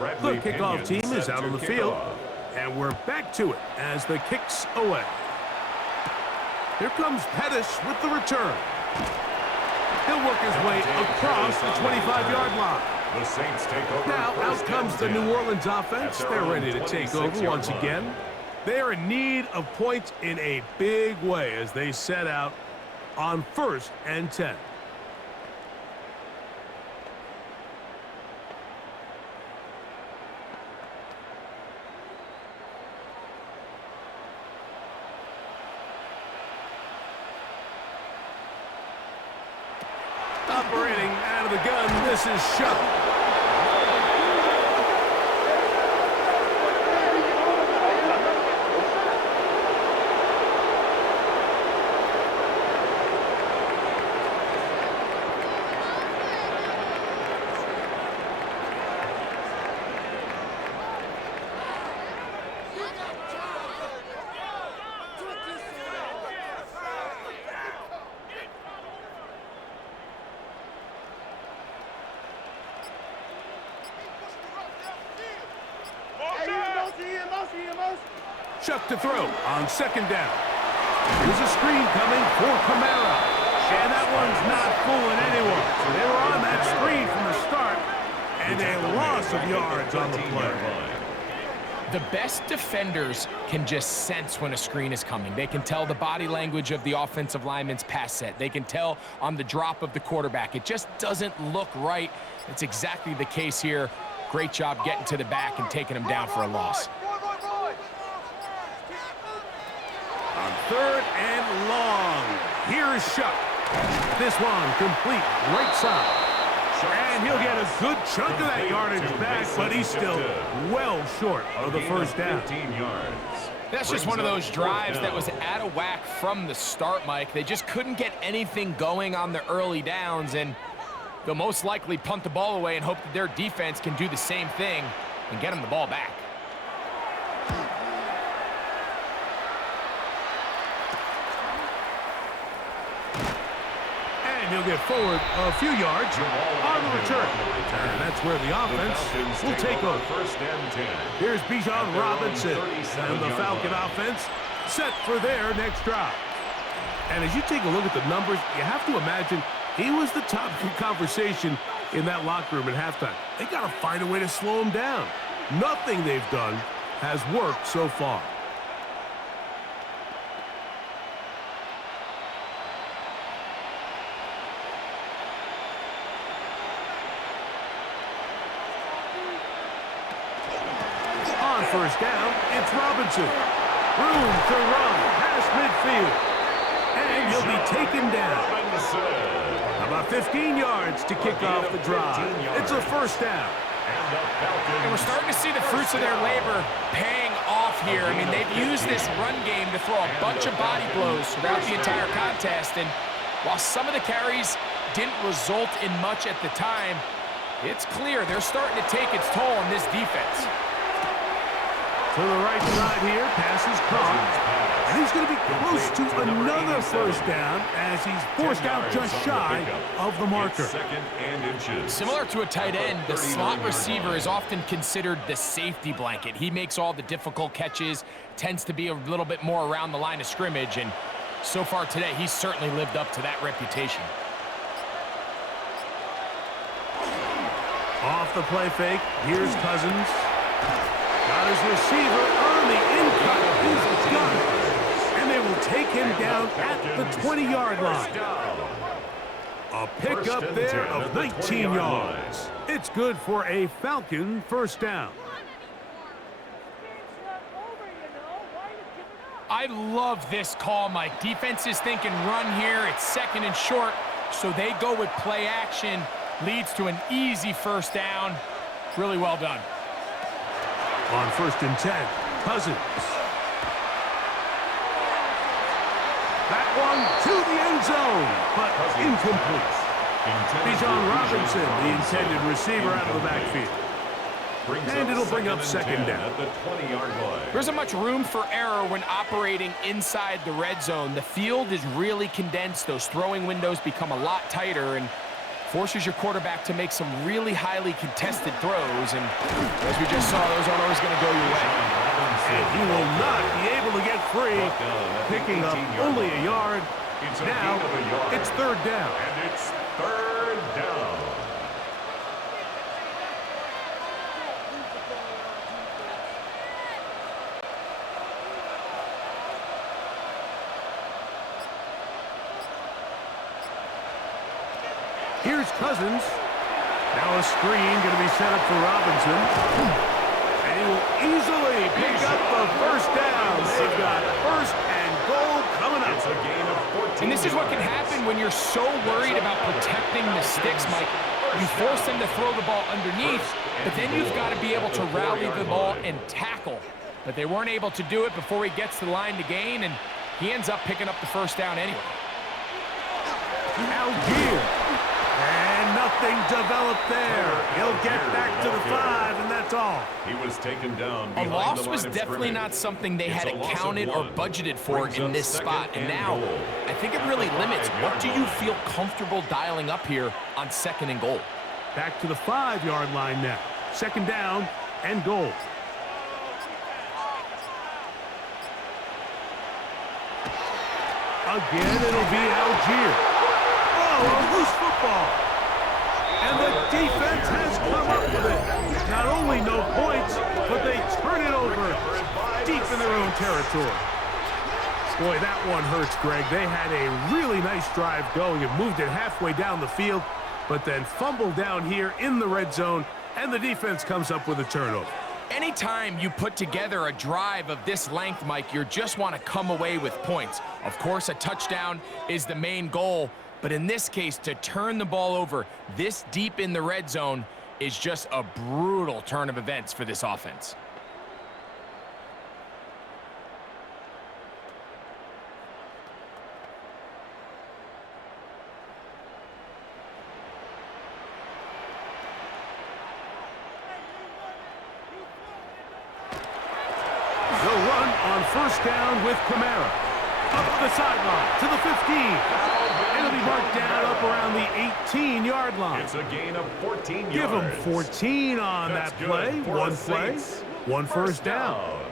The kickoff team is out on the field, and we're back to it as the kick's away. Here comes Pettis with the return. He'll work his way across the 25-yard line. The Saints take over. Now out comes the New Orleans offense. They're ready to take over once again. They are in need of points in a big way as they set out on 1st and 10. Operating out of the gun, this is Shuck. Chuck to throw on 2nd down. Here's a screen coming for Kamara. And that one's not fooling anyone. They were on that screen from the start, and a loss of yards on the play. The best defenders can just sense when a screen is coming. They can tell the body language of the offensive lineman's pass set. They can tell on the drop of the quarterback. It just doesn't look right. It's exactly the case here. Great job getting to the back and taking him down for a loss. On 3rd and long, here's Shuck. This one complete, right side. And he'll get a good chunk of that yardage back, but he's still well short of the 1st down. That's just one of those drives that was out of whack from the start, Mike. They just couldn't get anything going on the early downs, and they'll most likely punt the ball away and hope that their defense can do the same thing and get them the ball back. He'll get forward a few yards on the return. And that's where the offense will take over. 1st and 10. Here's Bijan Robinson and the Falcon offense set for their next drive. And as you take a look at the numbers, you have to imagine he was the top conversation in that locker room at halftime. They got to find a way to slow him down. Nothing they've done has worked so far. On 1st down, it's Robinson. Room to run past midfield. And he'll be taken down. About 15 yards to kick off the drive. It's a 1st down. And we're starting to see the fruits of their labor paying off here. I mean, they've used this run game to throw a bunch of body blows throughout the entire contest. And while some of the carries didn't result in much at the time, it's clear they're starting to take its toll on this defense. To the right side here, pass is caught. And he's going to be close to another 1st down as he's forced out just shy of the marker. 2nd and inches. Similar to a tight end, the slot receiver is often considered the safety blanket. He makes all the difficult catches, tends to be a little bit more around the line of scrimmage, and so far today, he's certainly lived up to that reputation. Off the play fake, here's Cousins. Got his receiver on the in-cut. He's got it. And they will take him down at the 20-yard line. A pickup there of 19 yards. It's good for a Falcon 1st down. I love this call, Mike. Defense is thinking run here. It's 2nd and short, so they go with play action. Leads to an easy 1st down. Really well done. On 1st and 10, Cousins. That one to the end zone, but incomplete. Bijan Robinson, the intended receiver, out of the backfield. And it'll bring up 2nd down. At the 20-yard line. There isn't much room for error when operating inside the red zone. The field is really condensed. Those throwing windows become a lot tighter, and forces your quarterback to make some really highly contested throws, and as we just saw, those aren't always going to go your way. And he will not be able to get free, picking up only a yard. Now, it's third down. And it's third down. Here's Cousins. Now a screen going to be set up for Robinson. And he will easily pick up the first down. They've got first and goal coming up. It's a gain of 14 And this is what can yards. happen when you're so worried about protecting the sticks, Mike. You force them to throw the ball underneath, but then you've got to be able to rally the ball and tackle. But they weren't able to do it before he gets to the line to gain, and he ends up picking up the first down anyway. Algier. And nothing developed there. He'll get back to the 5, and that's all. He was taken down A behind loss the line was of definitely scrimmage. not something they It's had a loss of accounted or 1. budgeted for Brings in up this spot. second And now, goal. I think it really limits what do you feel comfortable dialing up here on second and goal. Back to the 5-yard line now. Second down and goal. Again, it'll be Algier. Oh, a loose football. And the defense has come up with it. Not only no points, but they turn it over deep in their own territory. Boy, that one hurts, Greg. They had a really nice drive going and moved it halfway down the field, but then fumbled down here in the red zone, and the defense comes up with a turnover. Anytime you put together a drive of this length, Mike, you just want to come away with points. Of course, a touchdown is the main goal, but in this case, to turn the ball over this deep in the red zone is just a brutal turn of events for this offense. They'll run on first down with Kamara. Up the sideline to the 15. And it'll be marked down up around the 18-yard line. It's a gain of 14 yards. Give them 14 on That's that good play. for One the play, Saints. one first down.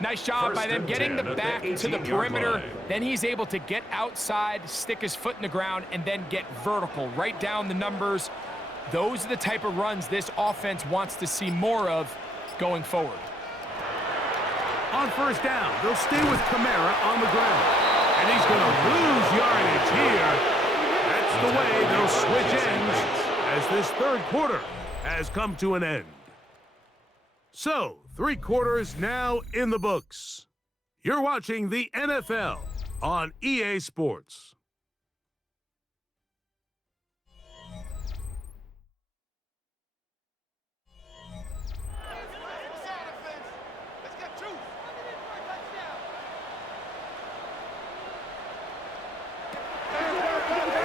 Nice job by First them and getting 10 the at the back to the 18-yard perimeter. line. Then he's able to get outside, stick his foot in the ground, and then get vertical, right down the numbers. Those are the type of runs this offense wants to see more of going forward. On first down, they'll stay with Kamara on the ground. And he's going to lose yardage here. That's the way they'll switch ends as this third quarter has come to an end. So, 3 quarters now in the books. You're watching the NFL on EA Sports.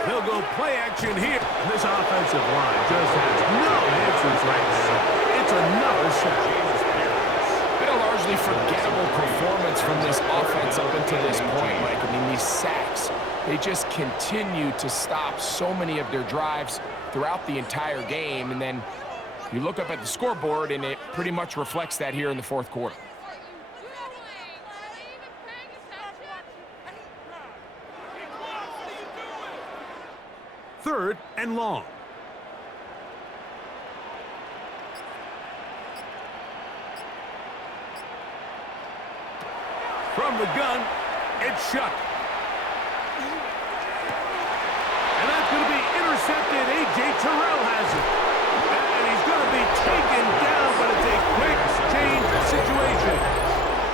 They'll go play action here. This offensive line just has no answers right now. It's another sack. Been a largely forgettable performance from this offense up until this point, Mike. I mean, these sacks, they just continue to stop so many of their drives throughout the entire game. And then you look up at the scoreboard, and it pretty much reflects that here in the fourth quarter. Third and long. From the gun, it's Shuck. And that's going to be intercepted. A.J. Terrell has it. And he's going to be taken down, but it's a quick change situation.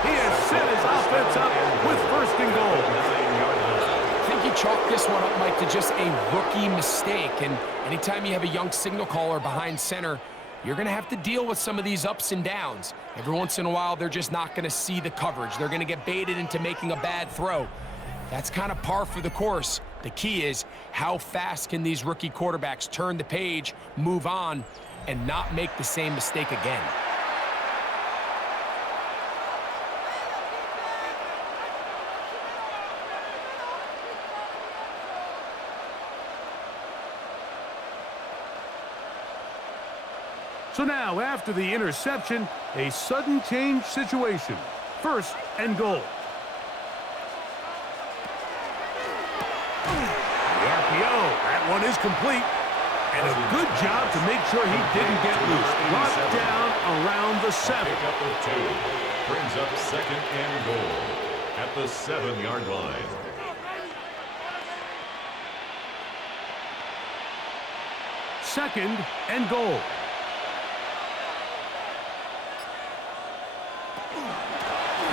He has set his offense up with first and goal. I think you chalk this one up, Mike, to just a rookie mistake. And anytime you have a young signal caller behind center, you're going to have to deal with some of these ups and downs. Every once in a while, they're just not going to see the coverage. They're going to get baited into making a bad throw. That's kind of par for the course. The key is how fast can these rookie quarterbacks turn the page, move on, and not make the same mistake again. So now, after the interception, a sudden change situation. 1st and goal. The RPO, that one is complete. And a good job to make sure he didn't get loose. Brought down around the 7. Pick up of 2. Brings up 2nd and goal at the 7-yard line. Second and goal.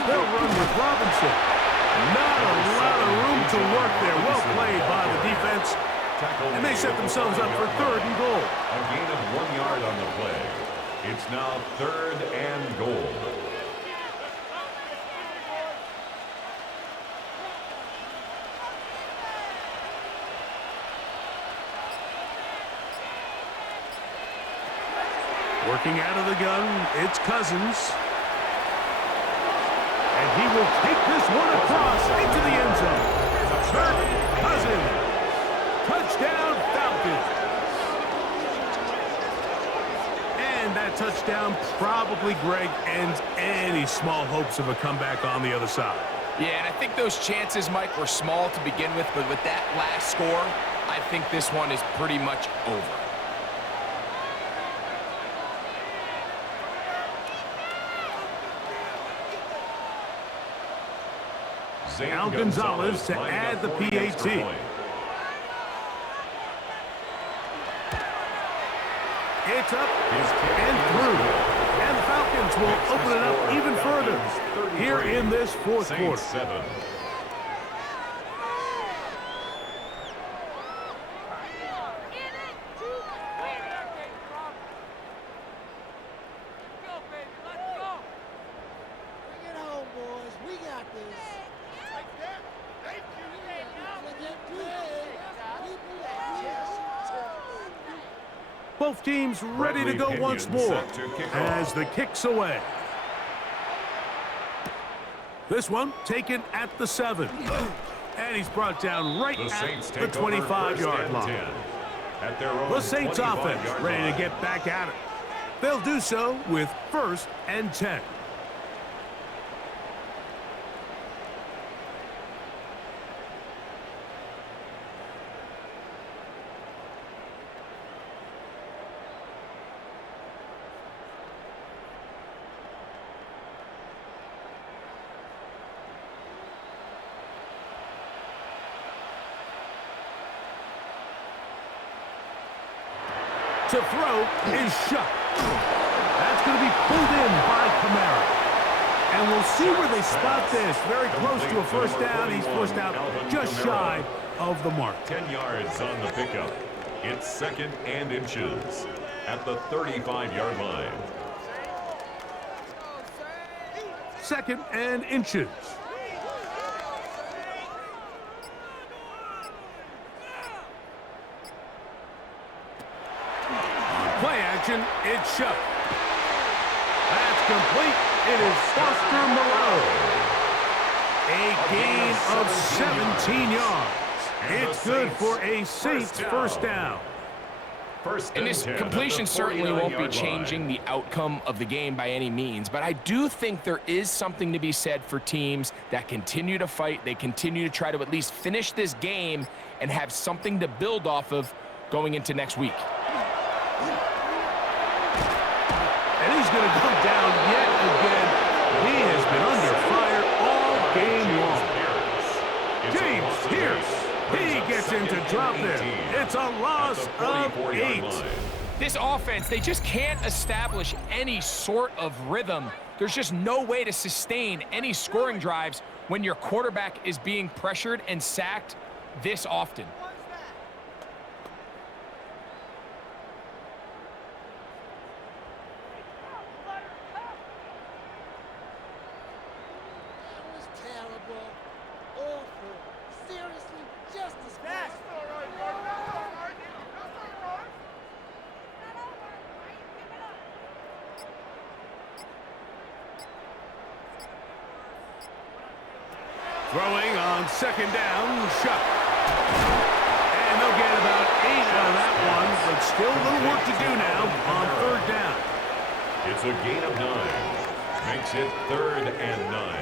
They'll run with Robinson. Not a lot of room to work there. Well played by the defense. And they set themselves up for 3rd and goal. A gain of 1 yard on the play. It's now 3rd and goal. Working out of the gun, it's Cousins. And he will take this one across into the end zone. Kirk Cousins. Touchdown, Falcons. And that touchdown probably, Greg, ends any small hopes of a comeback on the other side. Yeah, and I think those chances, Mike, were small to begin with, but with that last score, I think this one is pretty much over. Now Gonzalez to add the PAT. It's up and through. And the Falcons will open it up even further here in this 4th quarter. 7. Both teams ready to go once more as the kick's away. This one taken at the 7. And he's brought down right at the 25-yard line. The Saints offense ready to get back at it. They'll do so with 1st and 10. To throw is shut. That's going to be pulled in by Kamara. And we'll see where they spot this. Very close to a 1st down. He's forced out just shy of the mark. 10 yards on the pickup. It's 2nd and inches at the 35-yard line. 2nd and inches. Play action, it's shut. That's complete. It is Foster Moreau. A gain of 17 yards. It's good for a Saints 1st down. And this completion certainly won't be changing the outcome of the game by any means, but I do think there is something to be said for teams that continue to fight. They continue to try to at least finish this game and have something to build off of going into next week. And he's going to come down yet again. He has been under fire all game long. James Pierce. He gets in to drop it. It's a loss of 8. This offense, they just can't establish any sort of rhythm. There's just no way to sustain any scoring drives when your quarterback is being pressured and sacked this often. Throwing on 2nd down, shut. And they'll get about 8 out of that one, but still a little work to do now on 3rd down. It's a gain of 9. Makes it 3rd and 9.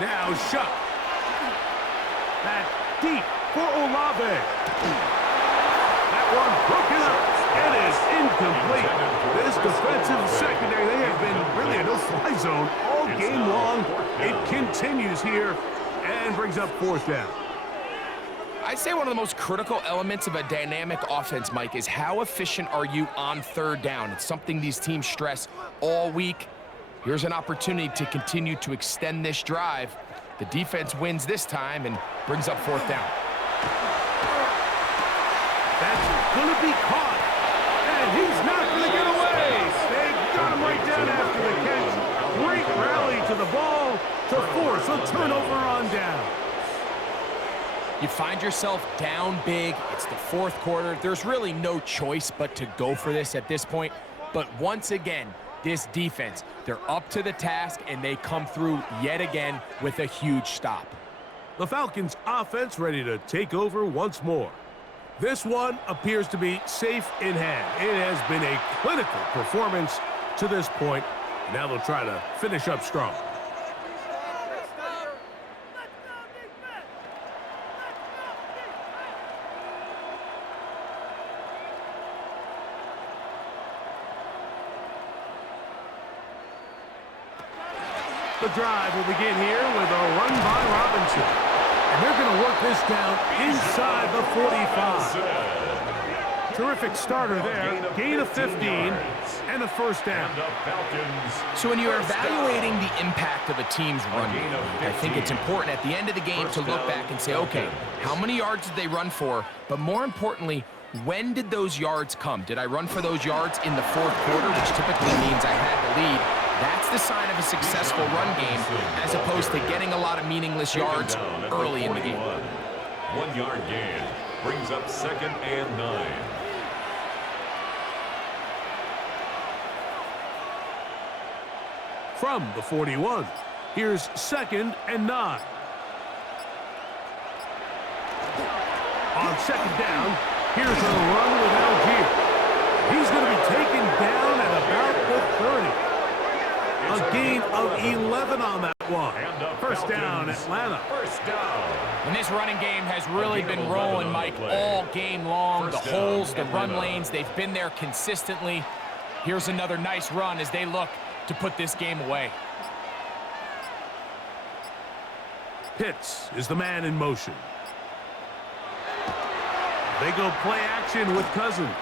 Now Shuck. Back deep for Olave. That one broken up. It is incomplete. This defensive secondary, they have been really a no-fly zone all game long. It continues here and brings up 4th down. I'd say one of the most critical elements of a dynamic offense, Mike, is how efficient are you on 3rd down. It's something these teams stress all week. Here's an opportunity to continue to extend this drive. The defense wins this time and brings up 4th down. That's going to be caught. And he's not going to get away. They got him right down after the catch. Great rally to the ball to force a turnover on down. You find yourself down big. It's the 4th quarter. There's really no choice but to go for this at this point. But once again, this defense, they're up to the task, and they come through yet again with a huge stop. The Falcons offense ready to take over once more. This one appears to be safe in hand. It has been a clinical performance to this point. Now they'll try to finish up strong. The drive will begin here with a run by Robinson. And they're going to work this down inside the 45. Terrific starter there. Gain of 15 and a 1st down. So when you're evaluating the impact of a team's run game, I think it's important at the end of the game to look back and say, okay, how many yards did they run for? But more importantly, when did those yards come? Did I run for those yards in the 4th quarter, which typically means I had the lead? That's the sign of a successful run game, as opposed to getting a lot of meaningless yards early in the game. 1 yard gain brings up 2nd and 9. From the 41, here's 2nd and 9. On 2nd down, here's a run with Algier. He's going to be taken down at about the 30. A gain of 11 on that one. 1st down, Atlanta. 1st down. And this running game has really been rolling, Mike, all game long. The holes, the run lanes, they've been there consistently. Here's another nice run as they look to put this game away. Pitts is the man in motion. They go play action with Cousins.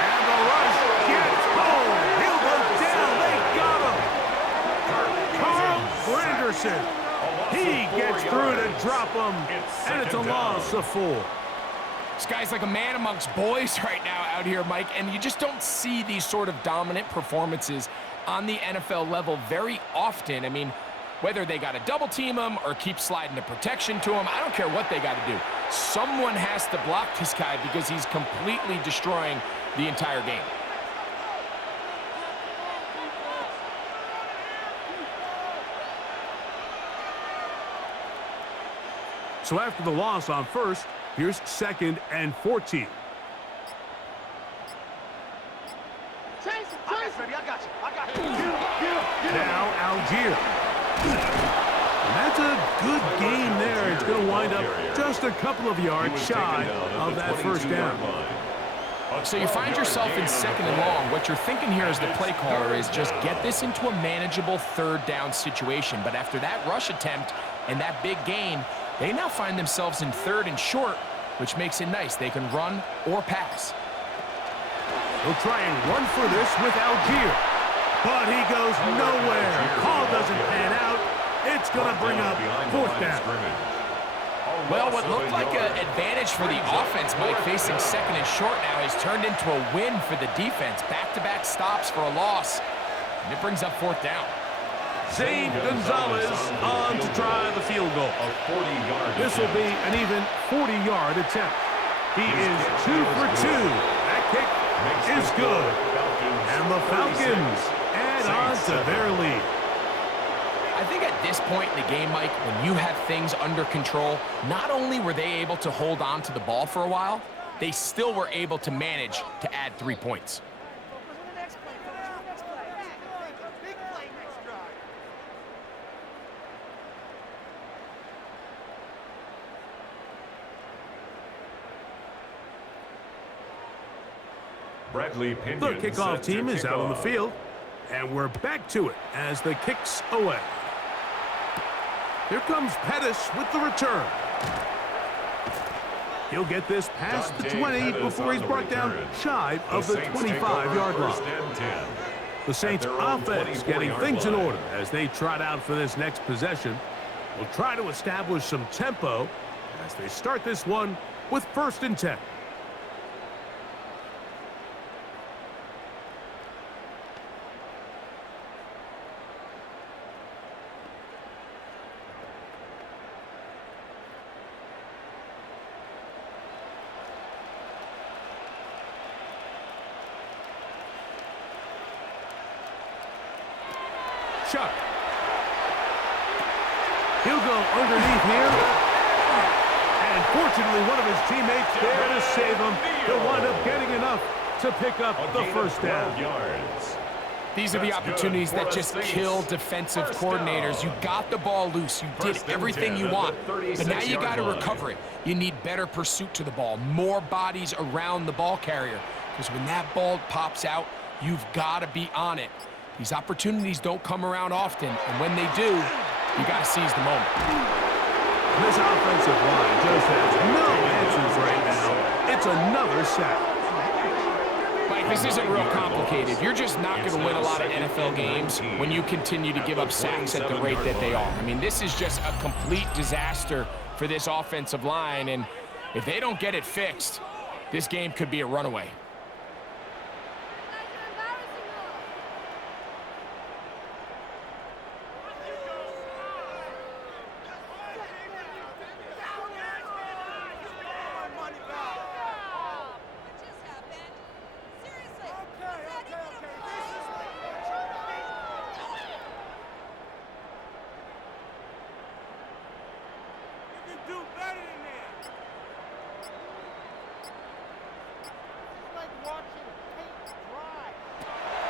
And the rush gets home. He'll go down. They got him. Carl Granderson. He gets through to drop him. And it's a loss of 4. This guy's like a man amongst boys right now out here, Mike, and you just don't see these sort of dominant performances on the NFL level very often. I mean, whether they got to double team him or keep sliding the protection to him, I don't care what they got to do. Someone has to block this guy because he's completely destroying the entire game. So after the loss on 1st, here's 2nd and 14. Now Algier. And that's a good game there. It's going to wind up just a couple of yards shy of that 1st down. So you find yourself in 2nd and long. What you're thinking here as the play caller is just get this into a manageable 3rd down situation. But after that rush attempt and that big gain, they now find themselves in 3rd and short, which makes it nice. They can run or pass. They'll try and run for this with Algier. But he goes nowhere. Call doesn't pan out. It's going to bring up 4th down. Well, what looked like an advantage for the offense, Mike, facing 2nd and short now, has turned into a win for the defense. Back-to-back stops for a loss. And it brings up 4th down. Zane Gonzalez on to try the field goal. This will be an even 40-yard attempt. He is 2 for 2. That kick is good. And the Falcons add on to their lead. I think at this point in the game, Mike, when you have things under control, not only were they able to hold on to the ball for a while, they still were able to manage to add 3 points. Bradley The Pinion kickoff team is out on the kickoff. field, and we're back to it as the kick's away. Here comes Pettis with the return. He'll get this past the Dante 20 Pettis before he's on the brought down return. shy of the Saints take 25-yard over line. first and 10. The Saints At their own offense getting 24-yard things in line. order as they trot out for this next possession. Will try to establish some tempo as they start this one with 1st and 10. Chuck. He'll go underneath here. And fortunately, one of his teammates there to save him. He'll wind up getting enough to pick up the first down. Yards. These are the That's good opportunities for that the just Saints. kill defensive First coordinators. down. You got the ball loose. You did First and everything 10 you at the want. But now you 36-yard got to line. recover it. You need better pursuit to the ball, more bodies around the ball carrier. Because when that ball pops out, you've got to be on it. These opportunities don't come around often, and when they do, you got to seize the moment. This offensive line just has no answers right now. It's another sack. Mike, this isn't real complicated. You're just not going to win a lot of NFL games when you continue to give up sacks at the rate that they are. I mean, this is just a complete disaster for this offensive line, and if they don't get it fixed, this game could be a runaway.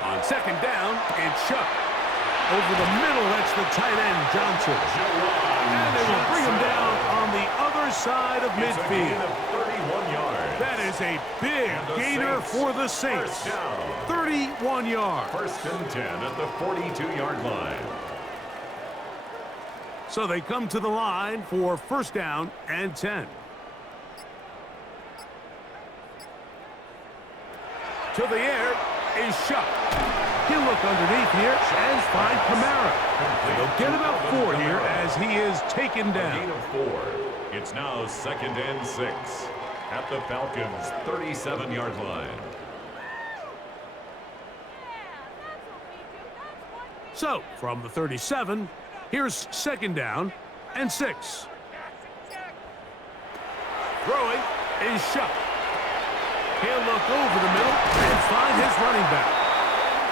On 2nd down, it's Chuck. Over the middle, that's the tight end, Johnson. And they will bring him down on the other side of It's a gain midfield. of 31 yards. That is a big And the gainer Saints, for the Saints. first down. 31 yards. First and 10 at the 42-yard line. So they come to the line for 1st down and 10. To the air is Shuck. He'll look underneath here and find Kamara. And they'll get about 4 here as he is taken A down. gain of 4. It's now 2nd and 6 at the Falcons' 37-yard line. So from the 37, here's 2nd down and 6. Throwing is Shuck. He'll look over the middle and find his running back.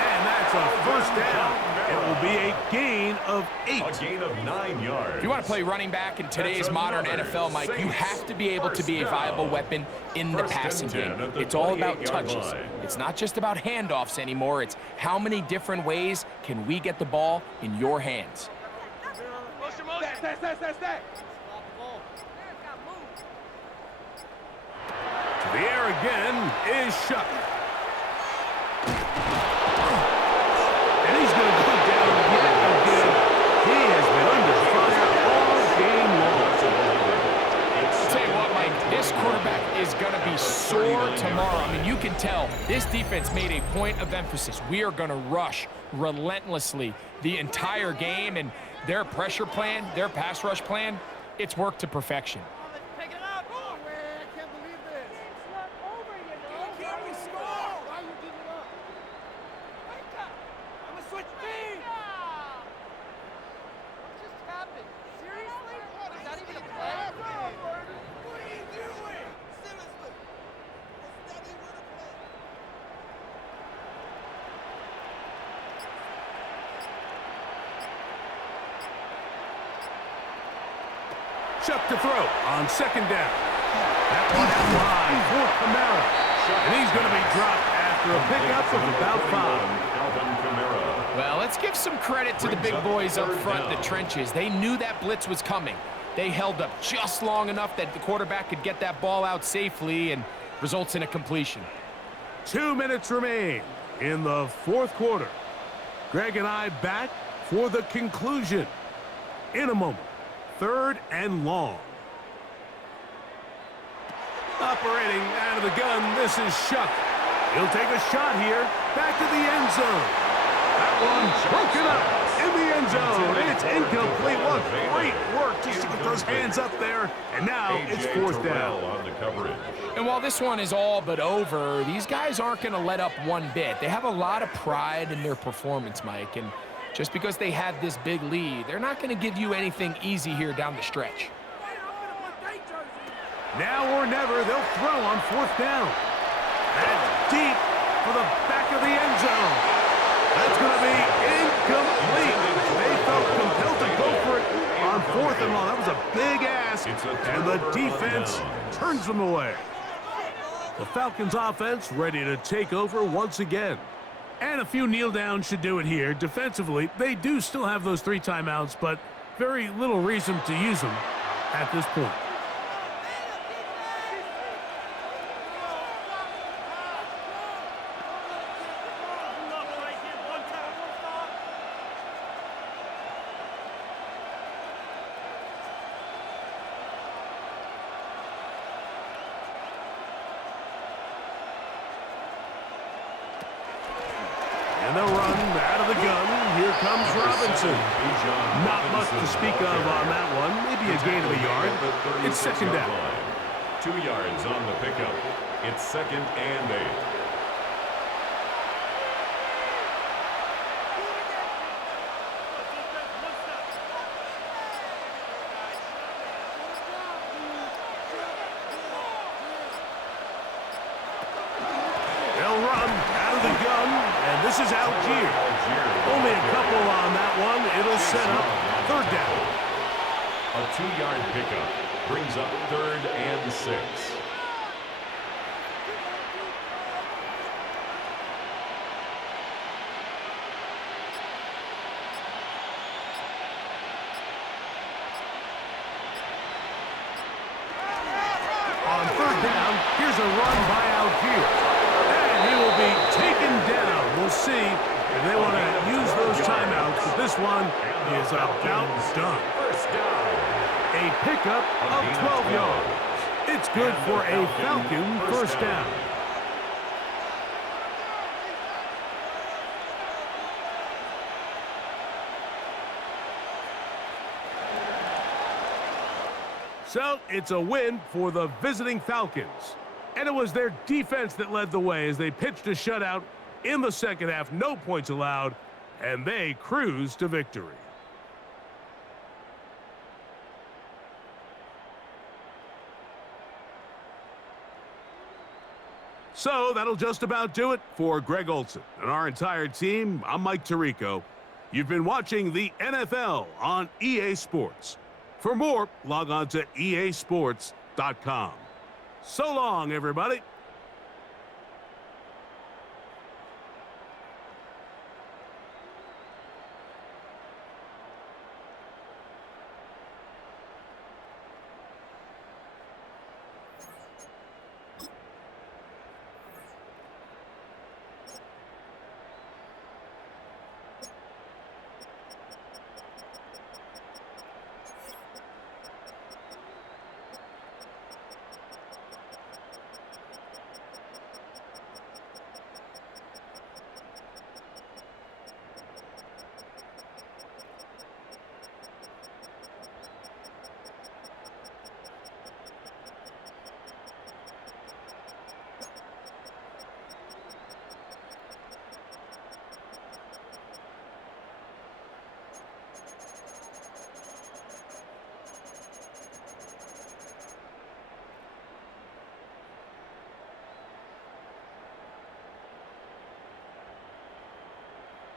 And that's a 1st down. It will be a gain of 8. A gain of 9 yards. If you want to play running back in today's modern NFL, Mike, you have to be able to be a viable weapon in the passing game. It's all about touches. It's not just about handoffs anymore. It's how many different ways can we get the ball in your hands. To the air again is Shuck. And he's going to go down yet again. He has been under fire all game long. I'll tell you what, Mike, this quarterback is going to be sore tomorrow. I mean, you can tell this defense made a point of emphasis. We are going to rush relentlessly the entire game, and their pressure plan, their pass rush plan, it's worked to perfection. Chuck to throw on second down. That one out wide for Kamara. And he's going to be dropped after a pickup of about 5. Well, let's give some credit to the big boys up front in the trenches. They knew that blitz was coming. They held up just long enough that the quarterback could get that ball out safely and results in a completion. 2 minutes remain in the fourth quarter. Greg and I back for the conclusion in a moment. 3rd and long. Operating out of the gun, this is Shuck. He'll take a shot here, back to the end zone. That one broken up in the end zone. It's incomplete. What great work just to get those hands up there. And now it's 4th down. On the coverage. And while this one is all but over, these guys aren't going to let up one bit. They have a lot of pride in their performance, Mike. And just because they have this big lead, they're not going to give you anything easy here down the stretch. Now or never, they'll throw on 4th down. That's deep for the back of the end zone. That's going to be incomplete. They felt compelled to go for it on 4th and long. That was a big ask, and the defense turns them away. The Falcons offense ready to take over once again. And a few kneel downs should do it here. Defensively, they do still have those 3 timeouts, but very little reason to use them at this point. And they'll run out of the gun. Here comes Robinson. Not much to speak of on that one. Maybe a gain of a yard. It's 2nd down. 2 yards on the pickup. It's 2nd and 8. They'll run out of the gun, and this is Algier. Only a couple on that one. It'll set up 3rd down. A 2-yard pickup brings up 3rd and 6. On 3rd down, here's a run by Algier. And he will be taken down. We'll see if they want to use those timeouts, but this one is about done. First down. A pickup of 12 yards. It's good for a Falcon first down. So it's a win for the visiting Falcons. And it was their defense that led the way as they pitched a shutout in the second half. No points allowed, and they cruised to victory. So that'll just about do it for Greg Olson and our entire team. I'm Mike Tirico. You've been watching the NFL on EA Sports. For more, log on to easports.com. So long, everybody.